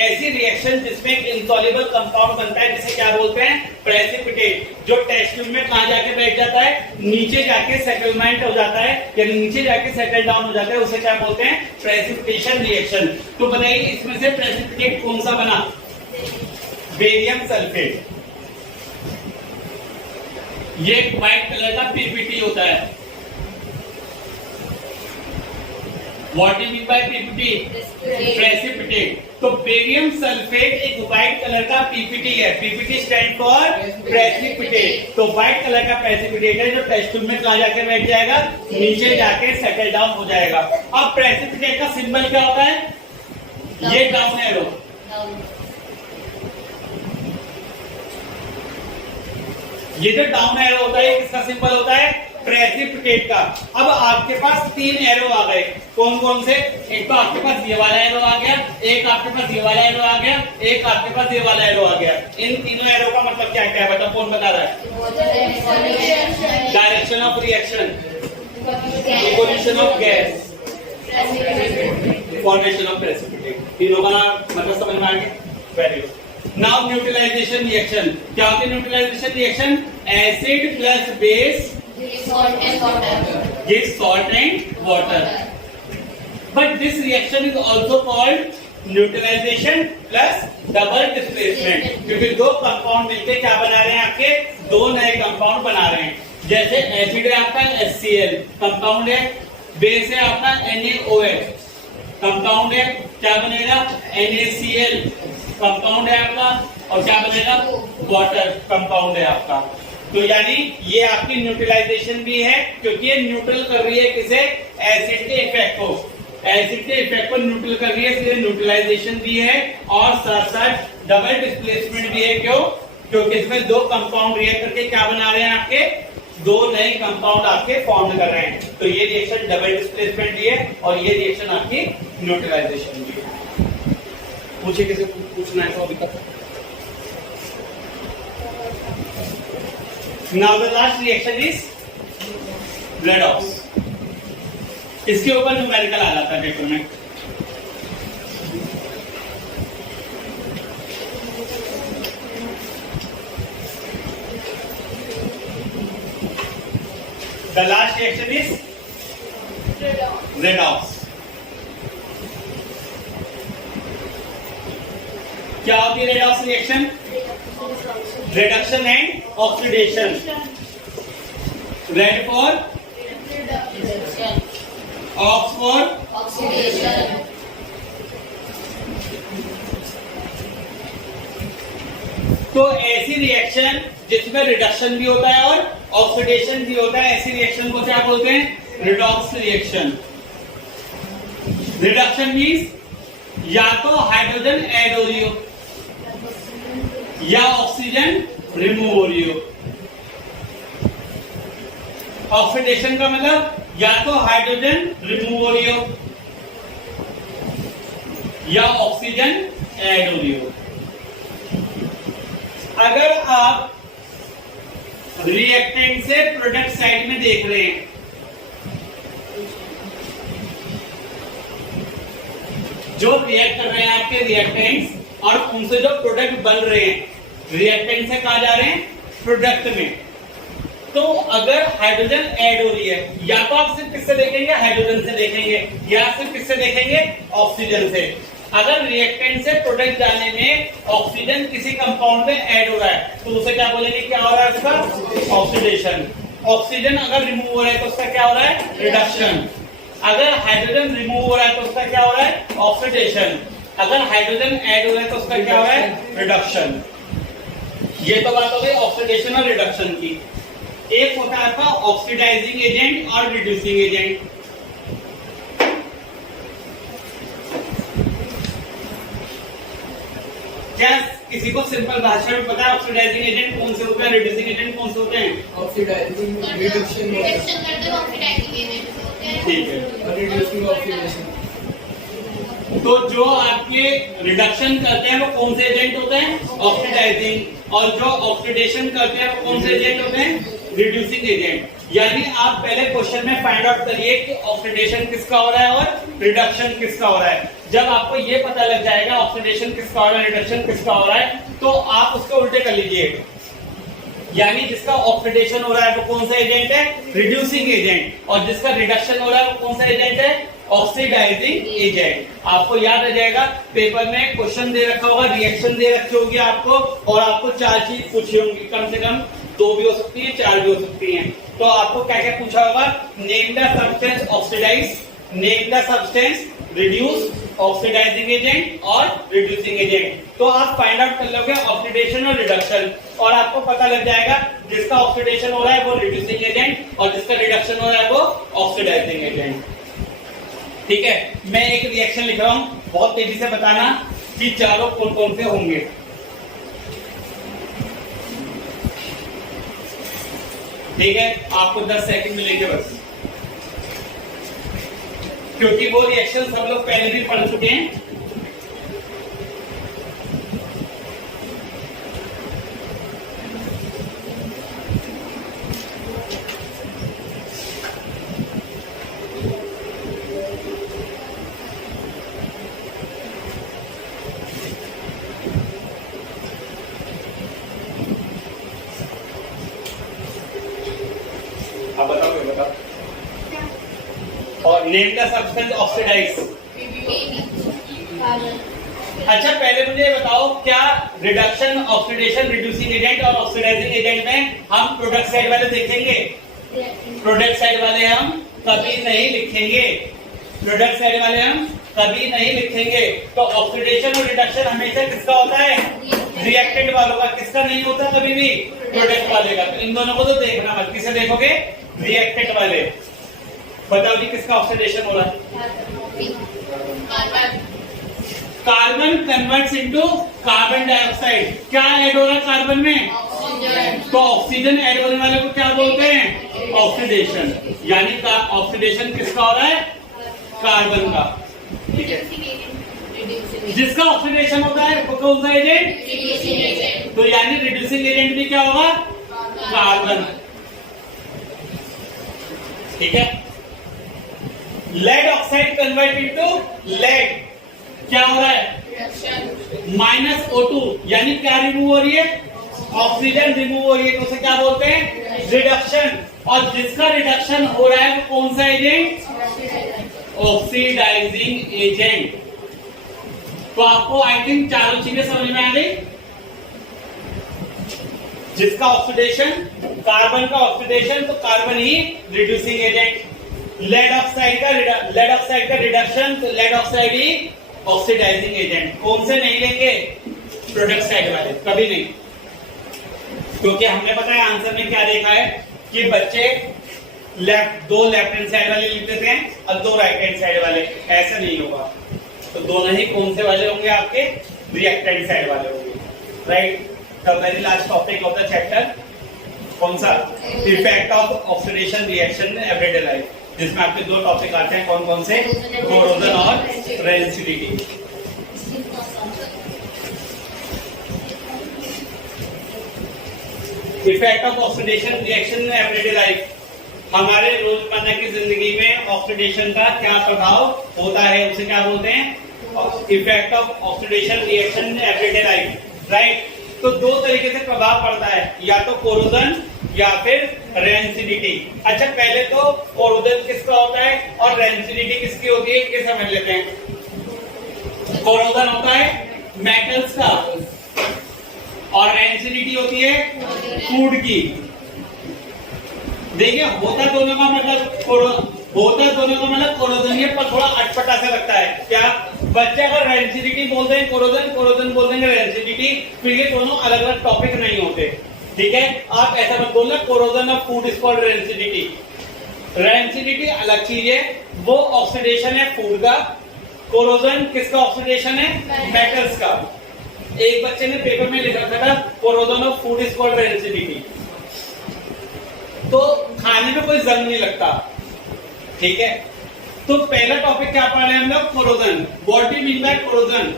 ऐसी रिएक्शन जिसमें एक इंसॉल्युबल कंपाउंड बनता है जिसे क्या बोलते हैं, प्रेसिपिटेट, जो टेस्ट ट्यूब में कहां जाके बैठ जाता है, नीचे जाके सेटलमेंट हो जाता है, यानी नीचे जाके सेटल डाउन हो जाता है, उसे क्या बोलते हैं, प्रेसिपिटेशन रिएक्शन। तो बताइए इसमें से प्रेसिपिटेट कौन सा बना, बेरियम सल्फेट। ये व्हाइट कलर का पीपीटी होता है। What do you mean by PPT? Precipitate. तो बेरियम सल्फेट एक व्हाइट कलर का पीपीटी है। PPT stand for precipitate. तो व्हाइट कलर का प्रेसिपिटेट है जो टेस्ट ट्यूब में कहां जाके बैठ जाएगा, नीचे जाके सेटल डाउन हो जाएगा। अब प्रेसिपिटेट का सिंबल क्या होता है, ये डाउन एरो। ये जो डाउन एरो होता है किसका सिंबल होता है, प्रेसिपिटेट का। अब आपके पास तीन एरो आ गए, कौन कौन से, एक तो आपके पास ये वाला एरो आ गया, एक आपके पास ये वाला एरो आ गया, एक आपके पास ये वाला एरो आ गया। इन तीनों एरो का मतलब क्या क्या है, बताओ, कौन बता रहा है, direction of reaction, evolution of gas, formation of precipitate. तीनों का मतलब समझ में आ गया, very good. Now neutralisation reaction, क्या होती है neutralisation reaction, acid plus base Salt and water. gives salt and water. But this reaction is also called neutralization plus double displacement, क्योंकि दो कंपाउंड मिलकर क्या बना रहे हैं, आपके दो नए कंपाउंड बना रहे हैं। जैसे एसिड है आपका HCl कंपाउंड है, बेस है आपका NaOH कंपाउंड है, क्या बनेगा, NaCl कंपाउंड है आपका, और क्या बनेगा, वाटर कंपाउंड है आपका। तो यानी ये आपकी न्यूट्रलाइजेशन भी है, क्योंकि ये न्यूट्रल कर रही है किसे, एसिड के इफेक्ट को, एसिड के इफेक्ट को न्यूट्रल कर रही है, इसलिए न्यूट्रलाइजेशन भी है और साथ साथ डबल डिस्प्लेसमेंट भी है। क्यों, क्योंकि इसमें दो कंपाउंड रिएक्ट करके क्या बना रहे हैं, आपके दो नए कंपाउंड आपके फॉर्म कर रहे हैं। तो ये रिएक्शन डबल डिस्प्लेसमेंट भी है और ये रिएक्शन आपकी न्यूट्रलाइजेशन भी है। पूछे किसी पूछना है तो अभी तक। Now the last reaction is redox. इसके ऊपर न्यूमेरिकल आ जाता है पेपर में। The last reaction is redox. क्या होती है redox reaction? Reduction and oxidation. Red for Reduction. Oxford Oxidation. तो ऐसी रिएक्शन जिसमें रिडक्शन भी होता है और ऑक्सीडेशन भी होता है, ऐसी रिएक्शन को क्या बोलते हैं? Redox reaction. रिडक्शन मींस या तो हाइड्रोजन ऐड हो रही हो या ऑक्सीजन रिमूव हो रही हो। ऑक्सीडेशन का मतलब या तो हाइड्रोजन रिमूव हो रही हो या ऑक्सीजन ऐड हो रही हो। अगर आप रिएक्टेंट से प्रोडक्ट साइड में देख रहे हैं, जो रिएक्ट कर रहे हैं आपके रिएक्टेंट्स और उनसे जो प्रोडक्ट बन रहे हैं, रिएक्टेंट से कहा जा रहे हैं प्रोडक्ट में। तो अगर हाइड्रोजन ऐड हो रही है, या तो आप सिर्फ किससे देखेंगे? हाइड्रोजन से देखेंगे, या सिर्फ किससे देखेंगे? ऑक्सीजन से। अगर रिएक्टेंट से प्रोडक्ट जाने में ऑक्सीजन किसी कंपाउंड में ऐड हो रहा है तो उसे क्या बोलेंगे? क्या हो रहा है उसका? ऑक्सीडेशन। ऑक्सीजन अगर रिमूव हो रहा है तो उसका क्या हो रहा है? रिडक्शन। अगर हाइड्रोजन रिमूव हो रहा है तो उसका क्या हो रहा है? ऑक्सीडेशन। अगर हाइड्रोजन ऐड हो रहा है तो उसका क्या हो रहा है? रिडक्शन। ये तो बात हो गई ऑक्सीडेशन और रिडक्शन की। एक होता है आपका ऑक्सीडाइजिंग एजेंट और रिड्यूसिंग एजेंट। क्या किसी को सिंपल भाषा में पता है ऑक्सीडाइजिंग एजेंट कौन से होते हैं, रिड्यूसिंग एजेंट कौन से होते हैं? ऑक्सीडाइजिंग रिडक्शन Reduction करते हैं oxidizing agent होते हैं. ठीक है। और रिड्यूसिंग ऑक्सीडेशन। तो जो आपके रिडक्शन करते हैं वो कौन से एजेंट होते हैं? ऑक्सीडाइजिंग। और जो ऑक्सीडेशन करते हैं वो कौन से एजेंट होते हैं? Reducing agent. यानी आप पहले क्वेश्चन में फाइंड आउट करिए कि ऑक्सीडेशन किसका हो रहा है और रिडक्शन किसका हो रहा है। जब आपको ये पता लग जाएगा ऑक्सीडेशन किसका हो रहा है, रिडक्शन किसका हो रहा है, तो आप उसको उल्टे कर लीजिए। यानी जिसका ऑक्सीडेशन हो रहा है वो कौन सा एजेंट है? Reducing agent. और जिसका रिडक्शन हो रहा है वो कौन सा एजेंट है? Oxidising agent. आपको याद रह जाएगा, पेपर में क्वेश्चन दे रखा होगा, रिएक्शन दे रखी होगी आपको, और आपको 4 चीज पूछी होंगी, कम से कम 2 भी हो सकती है, 4 भी हो सकती हैं। तो आपको क्या क्या पूछा होगा? Name the substance oxidise, name the substance reduce, oxidising agent और रिड्यूसिंग एजेंट। तो आप फाइंड आउट कर लोगे ऑक्सीडेशन और रिडक्शन, और आपको पता लग जाएगा जिसका ऑक्सीडेशन हो रहा है वो रिड्यूसिंग एजेंट और जिसका रिडक्शन हो रहा है वो ऑक्सीडाइजिंग एजेंट। ठीक है, मैं एक रिएक्शन लिख रहा हूं, बहुत तेजी से बताना कि चारों कौन कौन से होंगे। ठीक है, आपको 10 सेकंड मिलेंगे बस, क्योंकि वो रिएक्शन सब लोग पहले भी पढ़ चुके हैं। आप बताओ, ये बताओ। और नेम द सब्सटेंस ऑक्सीडाइज। अच्छा, पहले मुझे बताओ, क्या रिडक्शन, ऑक्सीडेशन, रिड्यूसिंग एजेंट और ऑक्सीडाइजिंग एजेंट में हम प्रोडक्ट साइड वाले देखेंगे? प्रोडक्ट साइड वाले हम कभी नहीं लिखेंगे, प्रोडक्ट साइड वाले हम कभी नहीं लिखेंगे। तो ऑक्सीडेशन और रिडक्शन हमेशा किसका होता है? रिएक्टेंट वालों का। किसका नहीं होता कभी भी? प्रोडक्ट वाले का। तो इन दोनों को तो देखना मत। किसे देखोगे? रिएक्टेंट वाले। बताओ जी, किसका ऑक्सीडेशन हो रहा है? Carbon converts into carbon dioxide. क्या ऐड हो रहा है कार्बन में? तो ऑक्सीजन ऐड होने वाले को क्या बोलते हैं? ऑक्सीडेशन। यानी ऑक्सीडेशन किसका हो रहा है? कार्बन का। ठीक है, जिसका ऑक्सीडेशन होता है वो कौन सा एजेंट? तो यानी रिड्यूसिंग एजेंट भी क्या होगा? कार्बन। ठीक है, lead oxide convert into lead, क्या हो रहा है? -O2, यानी क्या रिमूव हो रही है? ऑक्सीजन रिमूव हो रही है, तो उसे क्या बोलते हैं? रिडक्शन। और जिसका रिडक्शन हो रहा है वो कौन सा एजेंट? Oxidising agent. तो आपको आई थिंक चारों चीजें समझ में आ गई। जिसका ऑक्सीडेशन, कार्बन का ऑक्सीडेशन, तो कार्बन ही रिड्यूसिंग एजेंट। लेड ऑक्साइड का रिडक्शन, तो लेड ऑक्साइड ही ऑक्सीडाइजिंग एजेंट। कौन से नहीं लेंगे? प्रोडक्ट साइड वाले, कभी नहीं, क्योंकि हमने पता है आंसर में क्या देखा है कि बच्चे दो लेफ्ट हैंड साइड वाले लिख देते हैं और दो राइट हैंड साइड वाले। ऐसा नहीं होगा, तो दोनों ही कौन से वाले होंगे? आपके रिएक्टेंट साइड वाले होंगे, right. The very last topic of the chapter कौन सा? Effect of oxidation reaction in everyday life, जिसमें आपके दो टॉपिक आते हैं, कौन कौन से? कोरोजन और rancidity. Effect of oxidation reaction in everyday life, हमारे रोजमर्रा की जिंदगी में ऑक्सीडेशन का क्या प्रभाव होता है, उसे क्या बोलते हैं? Effect of oxidation reaction in everyday life, right. तो दो तरीके से प्रभाव पड़ता है, या तो कोरोजन या फिर रेंसिडिटी। अच्छा, पहले तो कोरोजन किसका होता है और रेंसिडिटी किसकी होती है, ये समझ लेते हैं। कोरोजन होता है मेटल्स का और रेंसिडिटी होती है फूड की। देखिए, होता दोनों का मतलब कोरोजन, ये पर थोड़ा अटपटा सा लगता है। क्या बच्चे अगर रेंसिडिटी बोलते हैं कोरोजन बोल देंगे रेंसिडिटी, फिर ये दोनों अलग अलग टॉपिक नहीं होते, ठीक है। आप ऐसा मत बोलना corrosion of food is called rancidity. Rancidity अलग चीज है, वो ऑक्सीडेशन है फूड का। कोरोजन किसका ऑक्सीडेशन है? मेटल्स का। एक बच्चे ने पेपर में लिख रखा था corrosion of food is called rancidity, तो खाने में कोई जंग नहीं लगता, ठीक है। तो पहला टॉपिक क्या पढ़ रहे हैं हम लोग? Corrosion. What do you mean bye corrosion?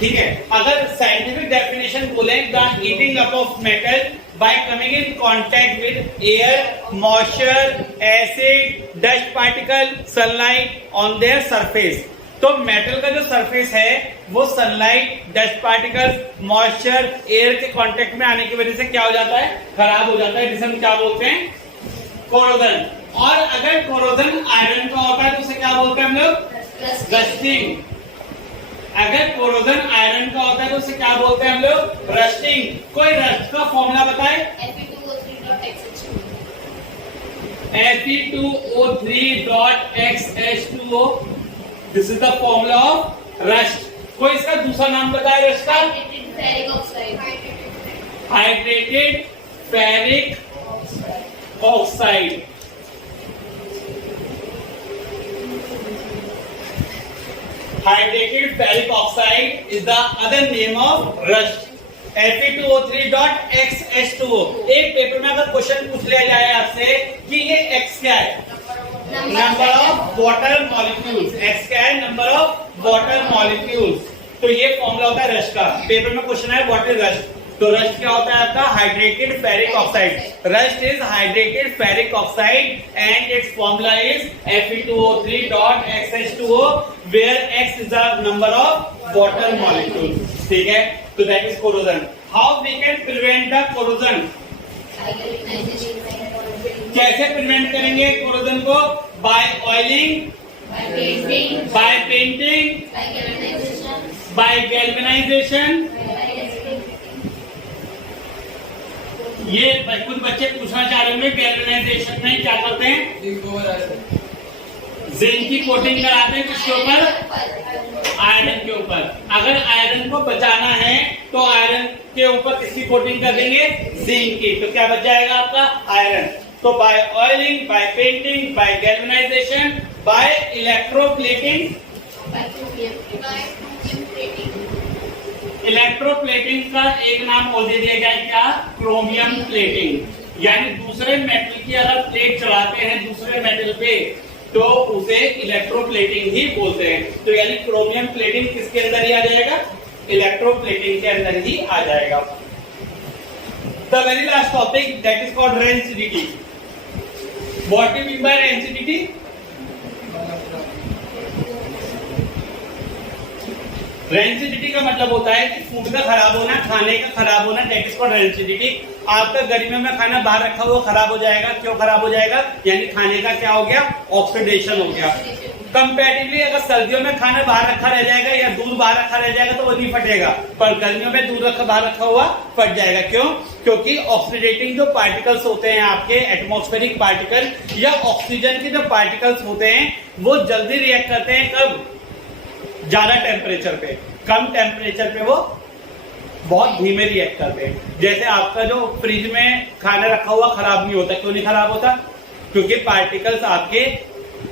ठीक है, अगर साइंटिफिक डेफिनेशन बोले, the heating up of metal by coming in contact with air, moisture, acid, dust particle, sunlight on their surface. तो मेटल का जो सरफेस है वो sunlight, dust particles, moisture, air के कांटेक्ट में आने की वजह से क्या हो जाता है? खराब हो जाता है, जिसे हम क्या बोलते हैं? कोरोजन। और अगर कोरोजन आयरन का होता है तो उसे क्या बोलते हैं हम लोग? रस्टिंग। अगर कोरोजन आयरन का होता है तो उसे क्या बोलते हैं हम लोग? रस्टिंग। कोई रस्ट का फॉर्मूला बताए? Fe2O3.XH2O, this is the formula of rust. कोई इसका दूसरा नाम बताए रस्ट का? Hydrated ferric oxide. Hydrated ferric oxide is the other name of rust. Fe2O3.XH2O। एक पेपर में अगर क्वेश्चन पूछ लिया जाए आपसे कि ये X क्या है? Number of water molecules. X क्या है? Number of water molecules. तो ये फॉर्मूला होता है रस्ट का। पेपर में क्वेश्चन है व्हाट इज रस्ट, तो रस्ट क्या होता है आपका? Hydrated ferric oxide. Rust is hydrated ferric oxide and it's formula is Fe2O3.XH2O, where X is the number of water molecules, ठीक है। तो that is corrosion. How we can prevent the corrosion? कैसे prevent करेंगे corrosion को? By oiling, by painting, by galvanisation. ये कुछ बच्चे पूछना चाह रहे होंगे गैल्वेनाइजेशन में क्या करते हैं? जिंक की कोटिंग कराते हैं किसके ऊपर? आयरन के ऊपर। अगर आयरन को बचाना है तो आयरन के ऊपर किसकी कोटिंग कर देंगे? जिंक की। तो क्या बच जाएगा आपका? आयरन। तो by oiling, by painting, by galvanisation, by electroplating. Electroplating का एक नाम और दे दिया गया है, क्या? Chromium plating. यानी दूसरे मेटल की अगर प्लेट चढ़ाते हैं दूसरे मेटल पे तो उसे इलेक्ट्रोप्लेटिंग ही बोलते हैं। तो यानी क्रोमियम प्लेटिंग किसके अंदर ही आ जाएगा? इलेक्ट्रोप्लेटिंग के अंदर ही आ जाएगा। The very last topic that is called rancidity. What do you mean bye rancidity? Rancidity का मतलब होता है कि फूड का खराब होना, खाने का खराब होना, दैट इज कॉल्ड रेंसिडिटी। आपका गर्मियों में खाना बाहर रखा हुआ खराब हो जाएगा। क्यों खराब हो जाएगा? यानी खाने का क्या हो गया? ऑक्सीडेशन हो गया। कंपैरेटिवली अगर सर्दियों में खाना बाहर रखा रह जाएगा या दूध बाहर रखा रह जाएगा तो वो नहीं फटेगा, पर गर्मियों में दूध बाहर रखा हुआ फट जाएगा। क्यों? क्योंकि ऑक्सीडेटिंग जो पार्टिकल्स होते हैं आपके एटमॉस्फेरिक पार्टिकल या ऑक्सीजन के जो पार्टिकल्स होते हैं वो जल्दी रिएक्ट करते हैं कब? ज्यादा टेम्परेचर पे। कम टेम्परेचर पे वो बहुत धीमे रिएक्ट करते हैं। जैसे आपका जो फ्रिज में खाना रखा हुआ खराब नहीं होता, क्यों नहीं खराब होता? क्योंकि पार्टिकल्स आपके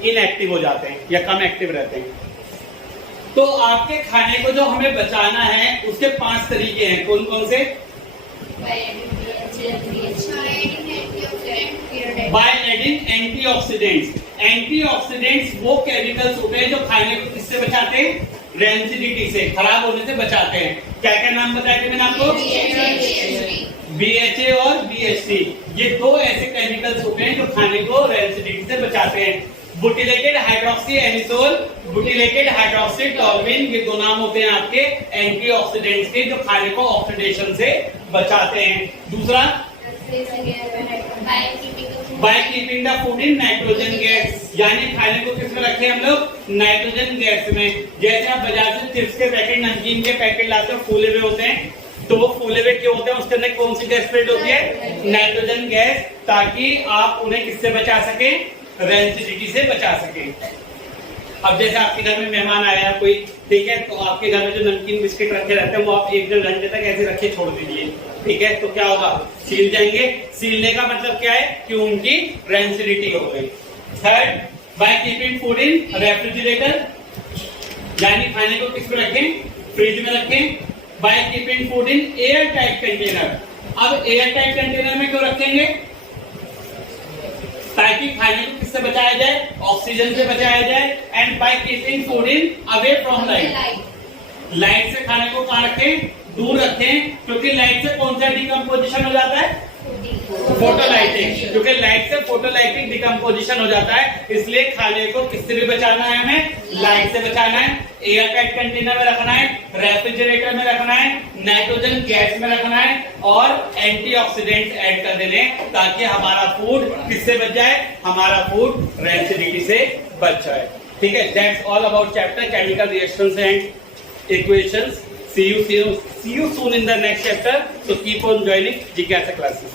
इनएक्टिव हो जाते हैं या कम एक्टिव रहते हैं। तो आपके खाने को जो हमें बचाना है उसके 5 तरीके हैं। कौन कौन से? By adding antioxidants. एंटीऑक्सीडेंट्स वो केमिकल्स होते हैं जो खाने को किससे बचाते हैं? रेंसिडिटी से, खराब होने से बचाते हैं। क्या क्या नाम बताया थे मैंने आपको? BHA और BHC, ये 2 ऐसे केमिकल्स होते हैं जो खाने को रेंसिडिटी से बचाते हैं। बुटिलेटेड हाइड्रोक्सी एनिसोल, बुटिलेटेड हाइड्रोक्सी टॉल्विन, ये 2 नाम होते हैं आपके एंटीऑक्सीडेंट्स के जो खाने को ऑक्सीडेशन से बचाते हैं। दूसरा, by keeping the food in nitrogen gas, यानी खाने को किसमें रखे हम लोग? नाइट्रोजन गैस में। जैसे आप बाजार से चिप्स के पैकेट, नमकीन के पैकेट लाते हो, फूले हुए होते हैं, तो वो फूले हुए क्यों होते हैं? उसके अंदर कौन सी गैस स्प्रेड होती है? नाइट्रोजन गैस, ताकि आप उन्हें किससे बचा सके? रेंसिडिटी से बचा सके। अब जैसे आपके घर में मेहमान आया कोई, ठीक है, तो आपके घर में जो नमकीन बिस्किट रखे रहते हैं वो आप 1-1.5 घंटे तक ऐसे रखे छोड़ दीजिए, ठीक है, तो क्या होगा? सील जाएंगे। सीलने का मतलब क्या है? कि उनकी रेंसिडिटी हो गई। Third, by keeping food in refrigerator, यानी खाने को किस में रखें? फ्रिज में रखें। By keeping food in air tight container. अब एयर टाइट कंटेनर में क्यों रखेंगे? ताकि खाने को किससे बचाया जाए? ऑक्सीजन से बचाया जाए। And by keeping food in away from light, light से खाने को कहां रखें? दूर रखें, क्योंकि लाइट से कौन सा डिकम्पोजिशन हो जाता है? फोटोलाइटिक, क्योंकि लाइट से फोटोलाइटिक डिकम्पोजिशन हो जाता है, इसलिए खाने को किससे भी बचाना है? हमें लाइट से बचाना है। एयर टाइट कंटेनर में रखना है, रेफ्रिजरेटर में रखना है, नाइट्रोजन गैस में रखना है और एंटीऑक्सीडेंट ऐड कर देने, ताकि हमारा फूड किससे बच जाए? हमारा फूड रेंसिडिटी से बच जाए। ठीक है, that's all about chapter chemical reactions and equations. See you soon in the next chapter. So keep on joining GKS classes.